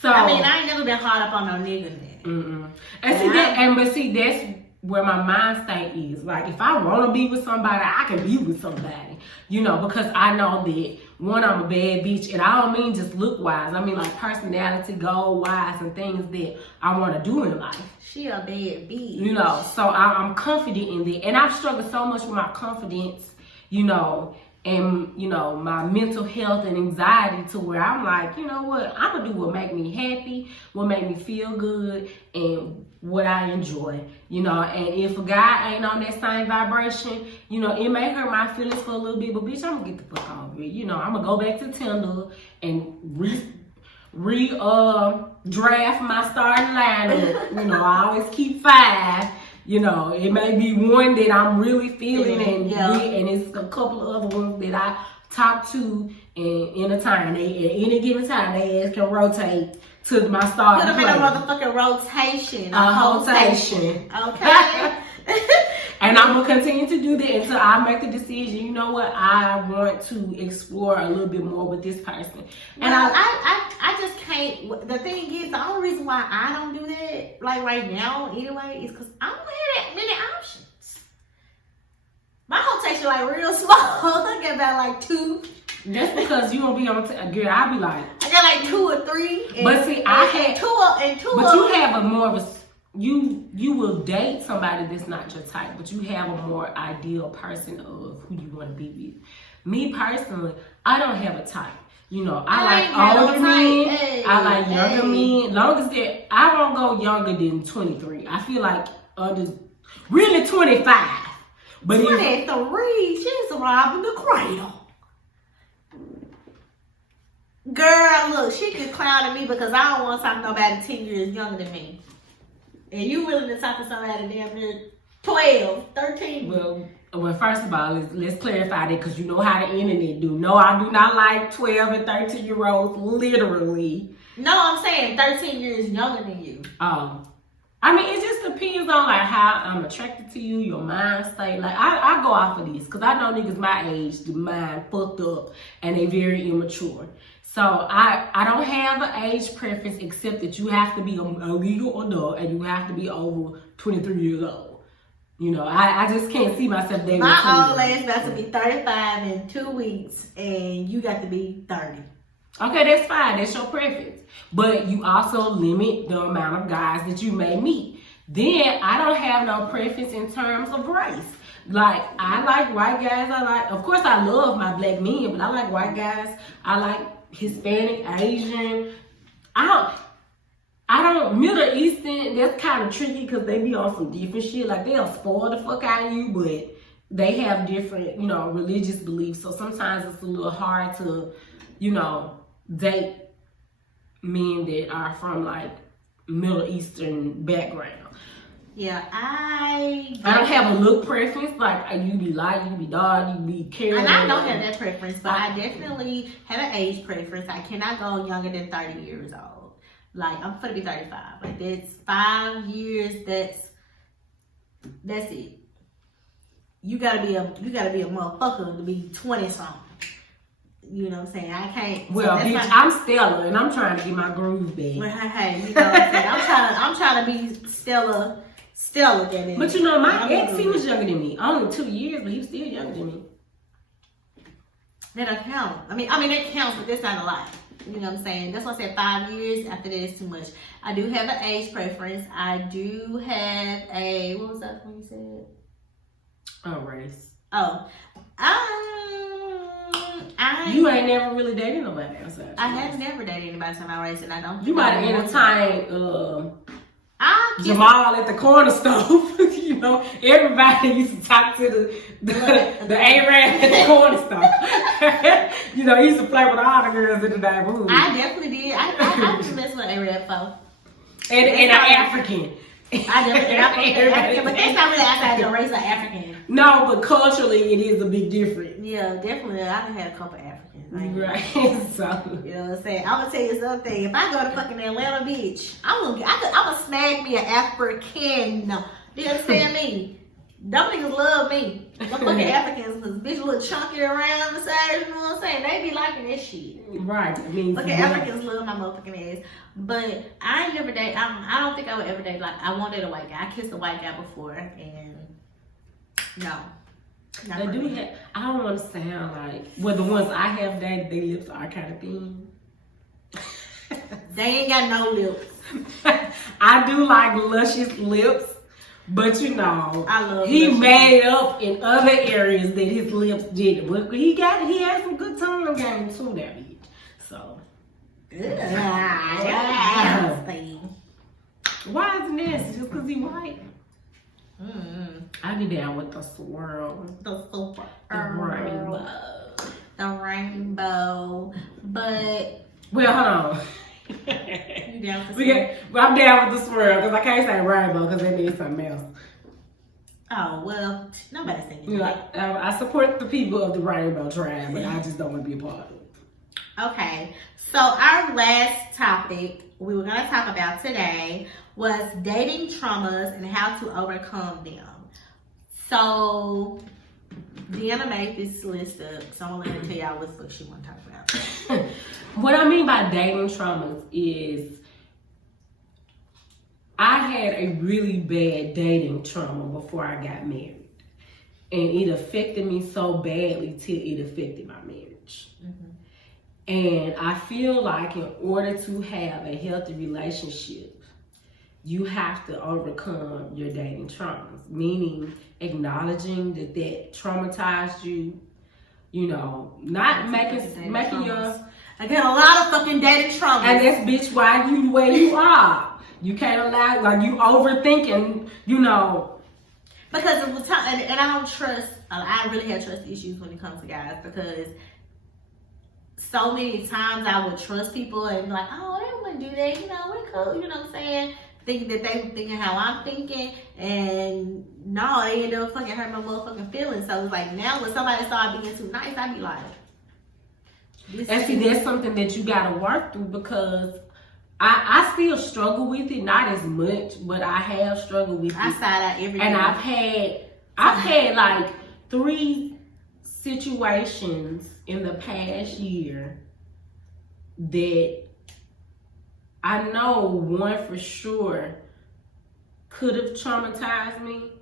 So I ain't never been hard up on no nigga then. And see that's where my mind state is. Like, if I want to be with somebody, I can be with somebody. Because I know that one, I'm a bad bitch, and I don't mean just look wise. I mean like personality, goal wise, and things that I want to do in life. She a bad bitch. You know, so I'm confident in that, and I've struggled so much with my confidence, you know, and you know my mental health and anxiety to where I'm like, you know what, I'm gonna do what make me happy, what make me feel good, and what I enjoy, you know. And if a guy ain't on that same vibration, you know, it may hurt my feelings for a little bit, but bitch, I'm gonna get the fuck over it. You know, I'm gonna go back to Tinder and draft my starting lineup. You know, I always keep 5. You know, it may be one that I'm really feeling and it's a couple of other ones that I talk to and entertain. At any given time, they ass can rotate to my starting Put them in a motherfucking rotation. A rotation. Okay. And I'm going to continue to do that until I make the decision, you know what, I want to explore a little bit more with this person. And I just can't. The thing is, the only reason why I don't do that, like right now anyway, is because I don't have that many options. My rotation like real small. I got about like 2. That's because you don't be on, girl, I be like. I got like 2 or 3. But see, I had 2 But you have a more of a, you will date somebody that's not your type, but you have a more ideal person of who you want to be with. Me personally, I don't have a type. You know, I like older men, I like younger men. Long as that, I won't go younger than 23. I feel like really 25. But 23, she's robbing the cradle. Girl, look, she could clown at me because I don't want to talk to nobody 10 years younger than me. And you willing to talk to somebody damn near 12, 13. Well, first of all, let's clarify that because you know how the internet do. No, I do not like 12 and 13-year-olds, literally. No, I'm saying 13 years younger than you. I mean, it just depends on like how I'm attracted to you, your mind state. Like I go off of this because I know niggas my age, the mind fucked up and they very immature. So I don't have an age preference except that you have to be a legal adult and you have to be over 23 years old. You know, I just can't see myself dating. My old ass about to be 35 in 2 weeks and you got to be 30. Okay, that's fine. That's your preference. But you also limit the amount of guys that you may meet. Then I don't have no preference in terms of race. Like, I like white guys. Of course I love my black men, but I like white guys. I like Hispanic, Asian. I don't, Middle Eastern, that's kind of tricky because they be on some different shit. Like, they'll spoil the fuck out of you, but they have different, you know, religious beliefs. So sometimes it's a little hard to, you know, date men that are from, like, Middle Eastern background. Yeah, I don't have a look preference. Like, you be light, you be dark, you be caring. And I don't have that preference, but I definitely have an age preference. I cannot go younger than 30 years old. Like, I'm gonna be 35. Like, that's 5 years. That's it. You gotta be a motherfucker to be 20 something. You know what I'm saying? I can't. Well, so bitch, I'm Stella, and I'm trying to get my groove back. Well, hey, you know what I'm saying? I'm trying to be Stella. But you know, my ex, he was younger than me. Only 2 years, but he was still younger than me. That don't count. I mean, that counts, but that's not a lot. You know what I'm saying? That's why I said 5 years. After that, it's too much. I do have an age preference. I do have a, what was that one you said? A race. Oh. You ain't never really dated nobody outside. I have never dated anybody outside my race, and I don't. You might entertain Jamal at the corner stove. You know, everybody used to talk to the A-Rab at the corner stove. You know, he used to play with all the girls in the neighborhood. I definitely did. I was messing with A-Rab for. And an African. I definitely, but that's not really outside the race of African. No, but culturally it is a big difference. Yeah, definitely. I done had a couple Africans. Like, right. So you know what I'm saying? I'm gonna tell you something. If I go to fucking Atlanta Beach, I'm gonna snag me an African. Do you understand me? Them niggas love me. Them fucking Africans, cause bitch look chunky around the side. You know what I'm saying? They be liking this shit. Right. I mean, fucking Africans love my motherfucking ass. But I ain't never date. I don't think I would ever date. Like, I wanted a white guy. I kissed a white guy before, and no. They do have, I don't want to sound like, well, the ones I have dated, their lips are kind of thin. They ain't got no lips. I do like luscious lips, but you know, I love he luscious made up in other areas that his lips didn't. But he had some good tongue game too, that bitch. So, why is it nasty? Just because he white? I be down with the swirl. The super rainbow. The rainbow. But Well, hold on. you down for I'm down with the swirl because I can't say rainbow because that means something else. Oh, well, nobody's saying You know, I support the people of the rainbow tribe, but I just don't want to be a part of it. Okay, so our last topic we were going to talk about today was dating traumas and how to overcome them. So, Deanna made this list up, so I'm going to tell y'all what the fuck she want to talk about. What I mean by dating traumas is I had a really bad dating trauma before I got married. And it affected me so badly till it affected my marriage. And I feel like in order to have a healthy relationship, you have to overcome your dating traumas, meaning acknowledging that traumatized you, you know, not making your... I got a lot of fucking dating traumas. And that's, bitch, why you the way you are. You can't allow, like, you overthinking, you know. Because of the time, and I don't trust, I really have trust issues when it comes to guys, because so many times I would trust people and be like, oh, they wouldn't do that, you know, we're cool, you know what I'm saying? Thinking that they were thinking how I'm thinking, and no, they end up fucking hurt my motherfucking feelings. So it's like, now when somebody start being too nice, I be like, and see, that's something that you gotta work through, because I still struggle with it, not as much, but I have struggled with it. I side out every day. And I've had like 3 situations in the past year that I know one for sure could have traumatized me.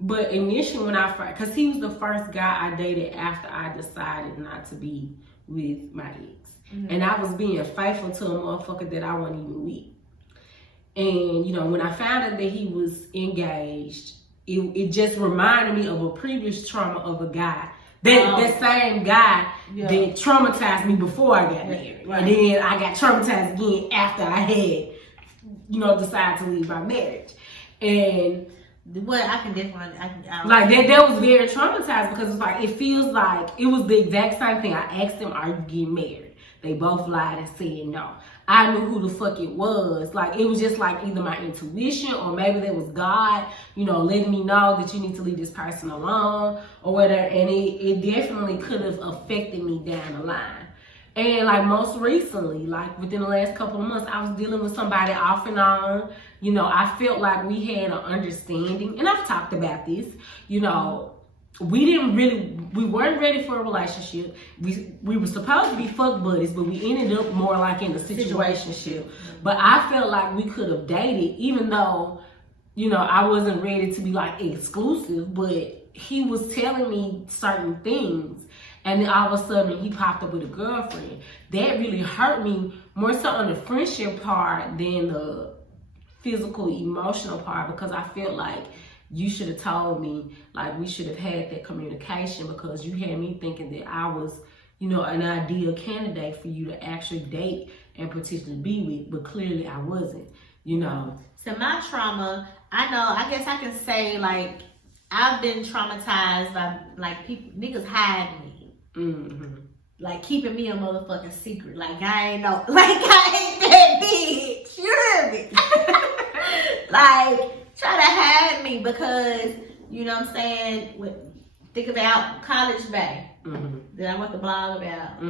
But initially when because he was the first guy I dated after I decided not to be with my ex. And I was being faithful to a motherfucker that I wasn't even with. And, you know, when I found out that he was engaged, it just reminded me of a previous trauma of a guy. That same guy that traumatized me before I got married. Right. And then I got traumatized again after I had, you know, decided to leave my marriage. And well, I can definitely, like that was very traumatized, because it's like, it feels like it was the exact same thing. I asked them, are you getting married? They both lied and said no. I knew who the fuck it was. Like, it was just like either my intuition or maybe there was God, you know, letting me know that you need to leave this person alone or whatever. And it definitely could have affected me down the line. And like most recently, like within the last couple of months, I was dealing with somebody off and on. You know, I felt like we had an understanding, and I've talked about this, you know, we weren't ready for a relationship. We were supposed to be fuck buddies, but we ended up more like in a situationship. But I felt like we could have dated, even though, you know, I wasn't ready to be like exclusive, but he was telling me certain things. And then all of a sudden he popped up with a girlfriend. That really hurt me, more so on the friendship part than the physical, emotional part, because I felt like you should have told me, like we should have had that communication, because you had me thinking that I was, you know, an ideal candidate for you to actually date and potentially be with, but clearly I wasn't, you know. So my trauma, I guess I can say, like, I've been traumatized by, like, people, niggas hiding me. Mm-hmm. Like, keeping me a motherfucking secret. Like, I ain't no, like, I ain't that bitch. You hear me? Like, try to hide me because, you know what I'm saying, think about College Bay that I went to blog about.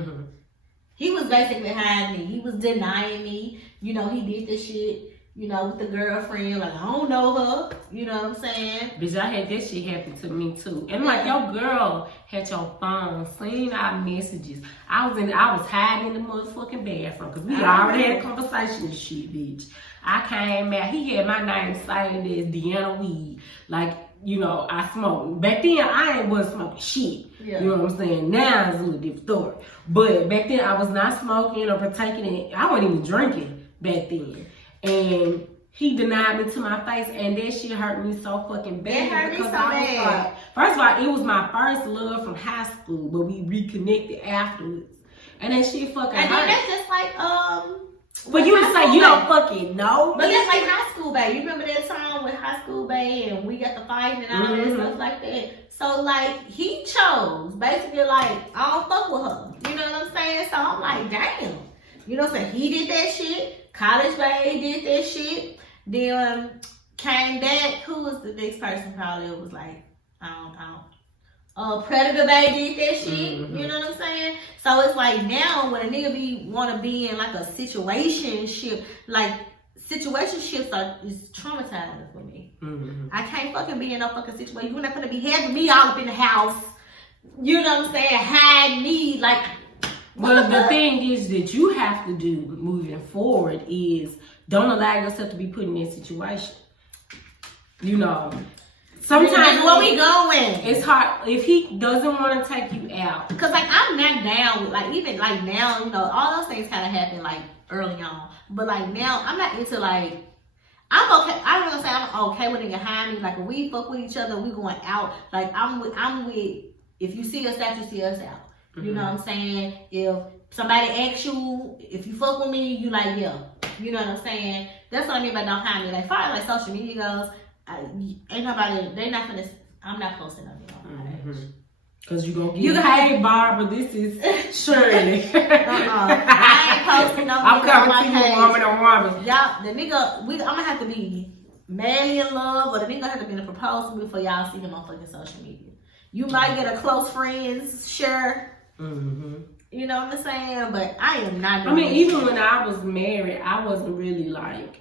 He was basically hiding me. He was denying me. You know, he did this shit, you know, with the girlfriend. Like, I don't know her. You know what I'm saying? Bitch, I had that shit happen to me too. And like, your girl had your phone, seen our messages. I was hiding in the motherfucking bathroom because we already had a conversation and shit, bitch. I came out, he had my name saved as Deanna Weed. Like, you know, I smoked. Back then, I ain't was smoking shit. Yeah. You know what I'm saying? Now it's a little different story. But back then, I was not smoking or partaking in. I wasn't even drinking back then. And he denied me to my face, and that shit hurt me so fucking bad. It hurt me so because I was bad. like, first of all, it was my first love from high school, but we reconnected afterwards. And that shit fucking And hurt. then that's just like, But you to say you don't fucking know But me? that's like high school bae. You remember that time with high school bae and we got the fighting and all that stuff like that. So like he chose basically like I don't fuck with her. You know what I'm saying? So I'm like, damn. You know what I'm saying? He did that shit. College bae did that shit. Then came back. Who was the next person? Probably it was like I don't. Predator bae did that shit. You know what I'm saying? So it's like now when a nigga wanna be in like a situationship, like situationships is traumatizing for me. I can't fucking be in no fucking situation. You're not gonna be having me all up in the house. You know what I'm saying? Hide me like. Well, the thing is that you have to do moving forward is don't allow yourself to be put in that situation. You know. Sometimes where we going? It's hard if he doesn't want to take you out. Cause like I'm not down with like even like now, you know, all those things kind of happen like early on. But like now, I'm not into like I'm okay. I'm gonna say I'm okay with it behind me. Like if we fuck with each other, we going out. Like I'm with. If you see us out, you see us out. You know what I'm saying? If somebody asks you if you fuck with me, you like yeah. You know what I'm saying? That's what I mean by don't hide me. Like far as like social media goes. Ain't nobody, they not gonna, I'm not posting nothing on my page. Cause you gonna get, hey Barbara, this is Shirley. I ain't posting no I'm coming on to my you woman on woman. Y'all, the nigga, I'm gonna have to be madly in love, or the nigga have to be in a proposal before y'all see him on fucking social media. You might get a close friends, sure. You know what I'm saying? But I am not doing even when I was married, I wasn't really like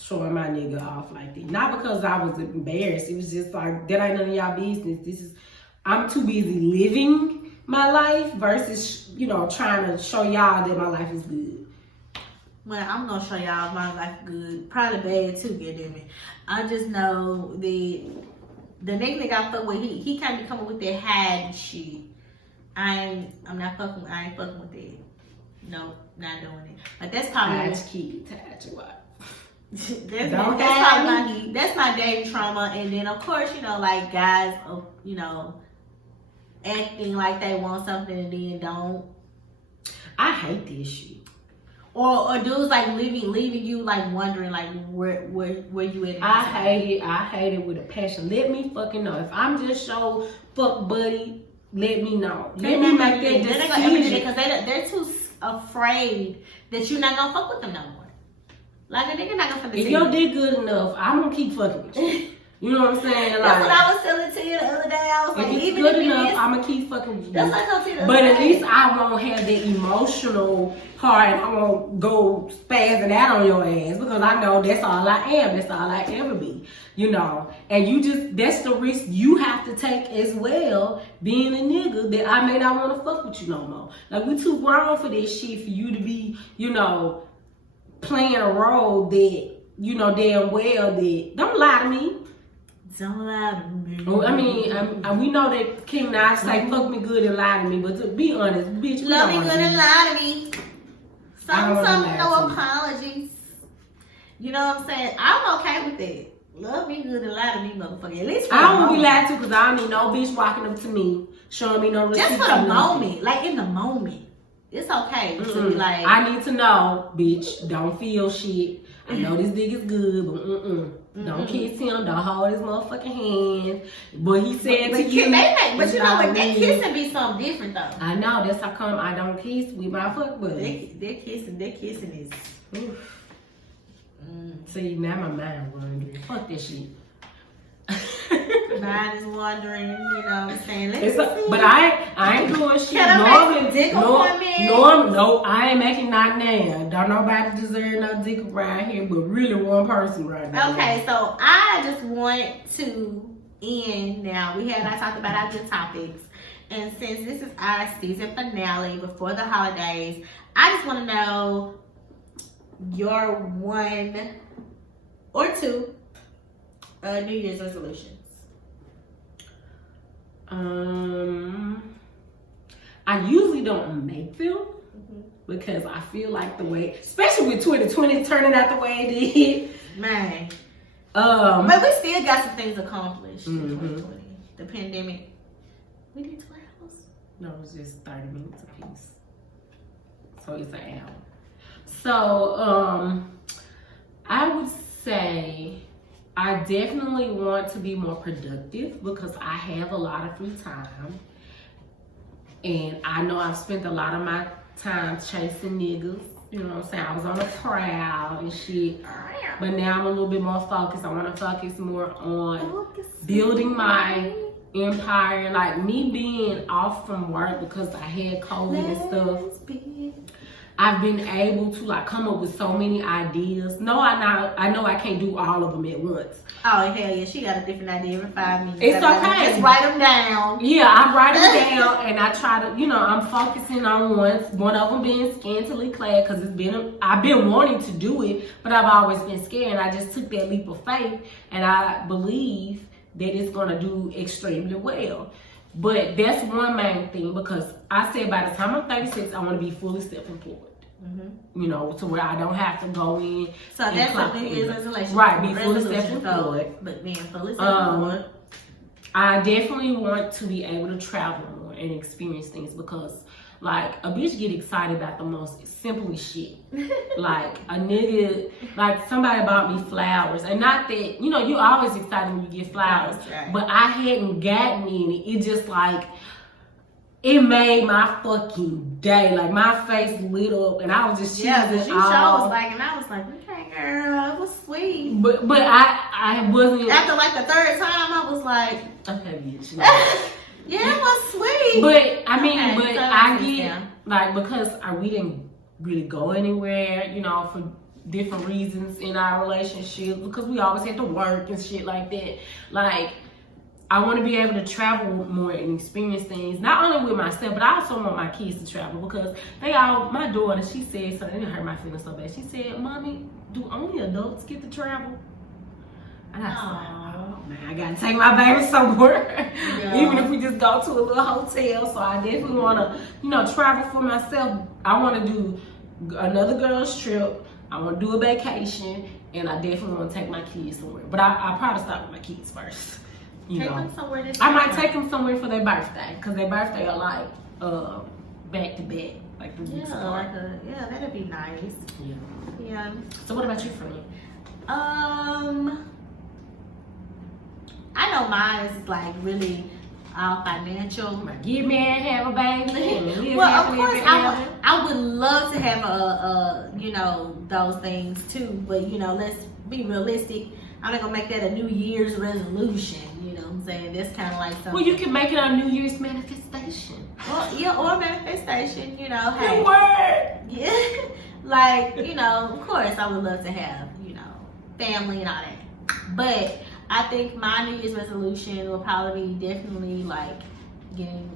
showing my nigga off like that. Not because I was embarrassed. It was just like, that ain't none of y'all business. I'm too busy living my life versus, you know, trying to show y'all that my life is good. Well, I'm gonna show y'all my life good. Probably bad too, goddamn it. I just know the next nigga I fuck with, he can't be coming with that hide shit. I ain't fucking with that. Nope, not doing it. But that's probably that's my dating trauma. And then of course, you know, like guys, you know, acting like they want something and then don't. I hate this shit. Or dudes like leaving you like wondering like where you at. I hate it with a passion. Let me fucking know. If I'm just your fuck buddy, let me know. Let me make that decision. Because they're too afraid that you're not gonna fuck with them no more. Like a nigga not gonna fuck with you. If your dick good enough, I'm gonna keep fucking with you. You know what I'm saying? Like, that's what I was telling to you the other day. I was like, if it's even good if enough, I'm gonna keep fucking with you. That's like I said. But at least I won't have the emotional part. I won't go spazzing out on your ass because I know that's all I am. That's all I ever be. You know, and that's the risk you have to take as well, being a nigga, that I may not want to fuck with you no more. Like, we too grown for this shit for you to be, you know, playing a role that, you know, damn well that, don't lie to me. Don't lie to me. I mean, we know that Kim and I say fuck me good and lie to me, but to be honest, bitch, love me good and lie to me. Some no apologies. You know what I'm saying? I'm okay with that. Love me good and lie to me, motherfucker. At least for I don't want to be lied to because I don't need no bitch walking up to me showing me no respect. Just for the moment, like in the moment, it's okay to be like. I need to know, bitch. Don't feel shit. I know this dick is good, but don't kiss him. Don't hold his motherfucking hand. But he said to you, but you know what? That kissing be something different though. I know. That's how come I don't kiss with my fuck buddy. That kissing is. Oof. See, now my mind wandering. Fuck that shit. Mine is wandering, you know what I'm saying? But I ain't doing shit. Can I make a dick appointment? No, I ain't making not now. Don't nobody deserve no dick around here, but really one person right now. Okay, so I just want to end now. I talked about our good topics. And since this is our season finale before the holidays, I just want to know your one or two New Year's resolutions. I usually don't make them because I feel like the way, especially with 2020 turning out the way it did. Man. But we still got some things accomplished in 2020. The pandemic. We did 2 hours. No, it was just 30 minutes apiece. So it's an hour. So I would say I definitely want to be more productive because I have a lot of free time. And I know I've spent a lot of my time chasing niggas. You know what I'm saying? I was on the prowl and shit. But now I'm a little bit more focused. I want to focus more on building my empire. Like me being off from work because I had COVID and stuff. I've been able to like come up with so many ideas. No, I know I can't do all of them at once. Oh, hell yeah. She got a different idea every 5 minutes. It's okay. Just write them down. Yeah, I write them down and I try to, I'm focusing on one of them being scantily clad because I've been wanting to do it, but I've always been scared. And I just took that leap of faith and I believe that it's going to do extremely well. But that's one main thing because I said by the time I'm 36, I want to be fully self-employed. To where I don't have to go in. So that's a New Year's resolution. Right, be fully self-employed. But being fully self-employed. I definitely want to be able to travel more and experience things because, like, a bitch get excited about the most simple shit. Like, a nigga, like, somebody bought me flowers. And not that, you always excited when you get flowers. Right. But I hadn't gotten any. It just, like, it made my fucking day. Like, my face lit up. And I was just and I was like, okay, girl, it was sweet. But I wasn't. After, like, the 3rd time, I was like, okay, bitch. yeah, it was sweet. But I mean, Okay, so I get like because we didn't really go anywhere, for different reasons in our relationship because we always had to work and shit like that. Like I want to be able to travel more and experience things, not only with myself, but I also want my kids to travel because my daughter, she said something, it hurt my feelings so bad. She said, Mommy, do only adults get to travel? And I said, oh man, I gotta take my baby somewhere. Yeah. Even if we just go to a little hotel. So I definitely wanna, travel for myself. I wanna do another girl's trip. I wanna do a vacation. And I definitely wanna take my kids somewhere. But I probably start with my kids first. Take them somewhere this I might take them somewhere for their birthday. Because their birthday are like back to back. Like 3 weeks apart. That'd be nice. Yeah. So what about you, friend? I know mine is like really all financial. Get married, have a baby. Well, of course, I would love to have those things too. But let's be realistic. I'm not gonna make that a New Year's resolution. You know what I'm saying? That's kind of like something. Well, you can make it a New Year's manifestation. Well, yeah, or manifestation. Hey. Good word. Yeah, like of course, I would love to have family and all that, but I think my New Year's resolution will probably be definitely like getting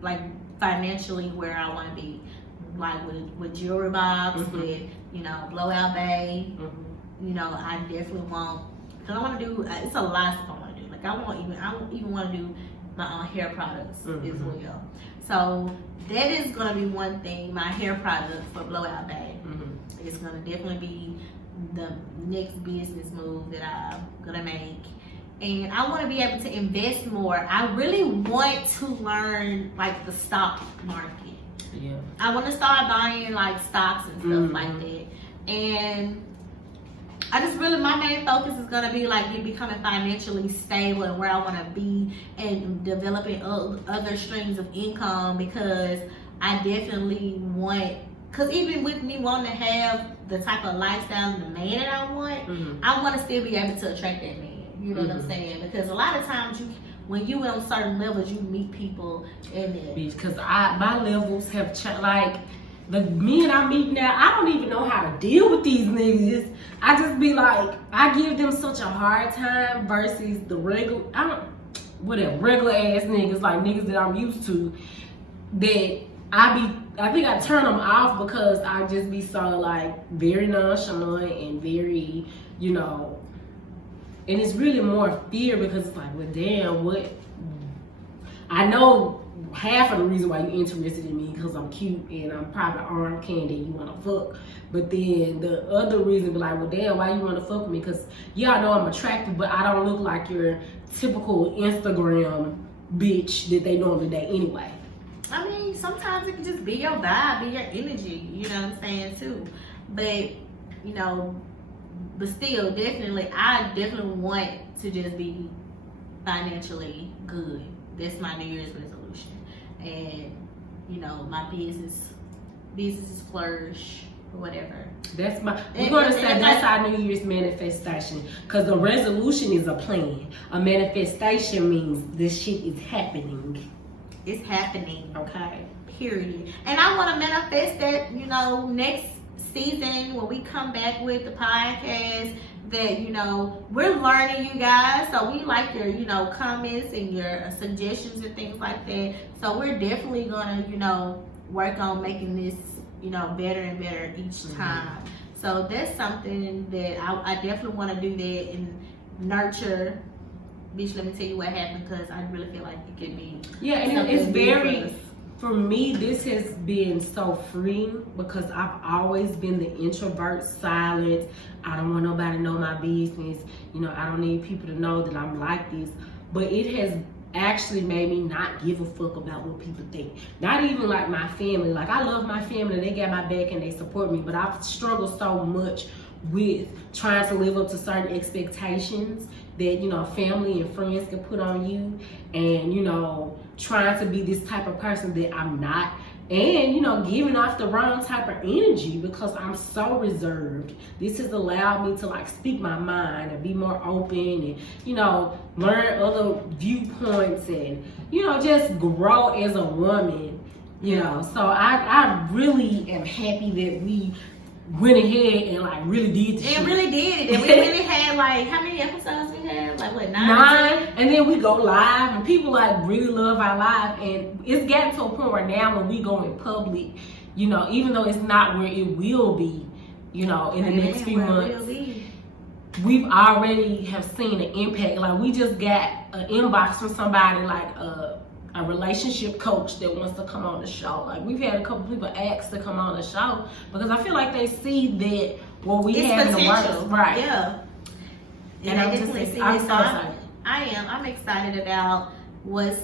like financially where I want to be, like with jewelry box, with Blowout Bay. I definitely want because I want to do. It's a lot of stuff I want to do. Like I don't even want to do my own hair products as well. So that is going to be one thing. My hair product for Blowout Bay is going to definitely be the next business move that I'm gonna make. And I want to be able to invest more. I really want to learn like the stock market. Yeah. I want to start buying like stocks and stuff like that. And I just really, my main focus is gonna be like becoming financially stable and where I want to be and developing other streams of income because I definitely want. Because even with me wanting to have the type of lifestyle and the man that I want to still be able to attract that man. You know what I'm saying? Because a lot of times when you on certain levels, you meet people and because my levels have changed. Like the men I meet now, I don't even know how to deal with these niggas. I just be like, I give them such a hard time versus the regular ass niggas, like niggas that I'm used to, that I think I turn them off because I just be so like very nonchalant and very, and it's really more fear because it's like, well, damn, what? I know half of the reason why you're interested in me because I'm cute and I'm probably arm candy, you want to fuck. But then the other reason be like, well, damn, why you want to fuck with me? Because I know I'm attractive, but I don't look like your typical Instagram bitch that they normally date anyway. I mean, sometimes it can just be your vibe, be your energy, you know what I'm saying, too. But, you know, but still, definitely, I definitely want to just be financially good. That's my New Year's resolution. And, you know, my businesses flourish or whatever. That's we're going to say that's our New Year's manifestation. Because a resolution is a plan. A manifestation means this shit is happening. It's happening. Okay. Period. And I want to manifest that, you know, next season when we come back with the podcast, that, you know, we're learning, you guys. So we like your, you know, comments and your suggestions and things like that. So we're definitely going to, you know, work on making this, you know, better and better each time. So that's something that I definitely want to do that and nurture. Bitch, let me tell you what happened, because I really feel like it could be. Yeah, and it's very, for me, this has been so freeing because I've always been the introvert, silent. I don't want nobody to know my business. You know, I don't need people to know that I'm like this. But it has actually made me not give a fuck about what people think. Not even like my family. Like, I love my family. They got my back and they support me. But I've struggled so much with trying to live up to certain expectations that, you know, family and friends can put on you, and, you know, trying to be this type of person that I'm not, and, you know, giving off the wrong type of energy because I'm so reserved. This has allowed me to, like, speak my mind and be more open and, you know, learn other viewpoints and, you know, just grow as a woman, you know. So I really am happy that we went ahead and, like, really did this. And really did it. And we really had, like, how many episodes we had? Like, what, 9? And then we go live, and people, like, really love our live. And it's gotten to a point where now when we go in public, you know, even though it's not where it will be, you know, in the next few months, we've already have seen an impact. Like, we just got an inbox from somebody, like, a relationship coach that wants to come on the show. Like, we've had a couple people ask to come on the show because I feel like they see that what we have in the works. Right. Yeah. And I definitely see this. I'm excited about what's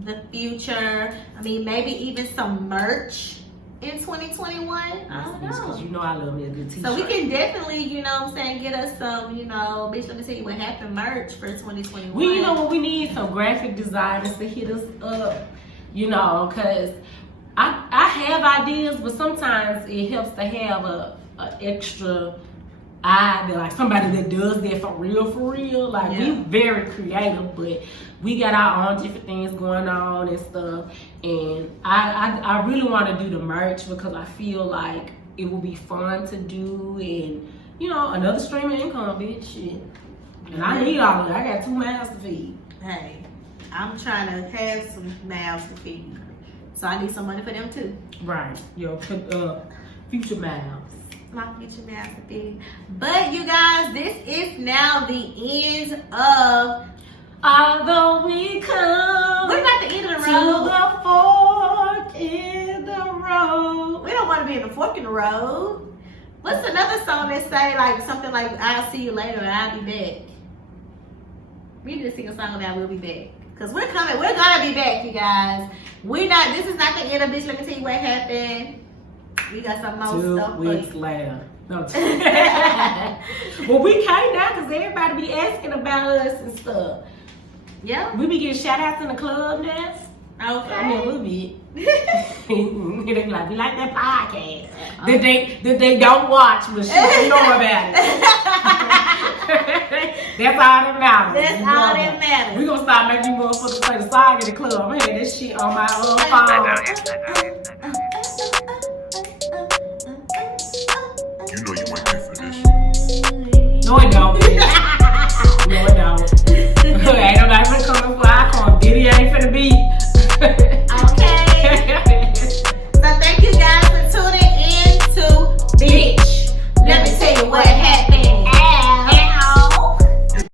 the future. I mean, maybe even some merch in 2021. I don't know. Because you know I love me a good t-shirt. So we can definitely, you know what I'm saying, get us some, you know, bitch, let me tell you what happened merch for 2021. We, you know what, we need some graphic designers to hit us up, you know, because I have ideas, but sometimes it helps to have a extra eye, that, like, somebody that does that for real. Like, we very creative, but we got our own different things going on and stuff. And I really want to do the merch because I feel like it will be fun to do, and, you know, another stream of income, bitch. Shit. And I need all of it. I got 2 mouths to feed. Hey, I'm trying to have some mouths to feed, so I need some money for them too. Right, your future mouths. My future mouths to feed. But you guys, this is now the end of. Although we come, we're not the end of the to road. the fork in the road. We don't want to be in the fork in the road. What's another song that say, like, something like, I'll see you later and I'll be back? We need to sing a song about we'll be back. Because we're coming. We're going to be back, you guys. This is not the end of Bitch, let me tell you what happened. We got some more stuff. 2 weeks later. No, well, we came down because everybody be asking about us and stuff. Yeah. We be getting shout outs in the club now. Okay. I mean, a little bit. They be like, we like that podcast. That they don't watch, but shit, they know about it. That's all that matters. That's all that matters. We gonna start making you motherfuckers play the song in the club. I had this shit on my phone.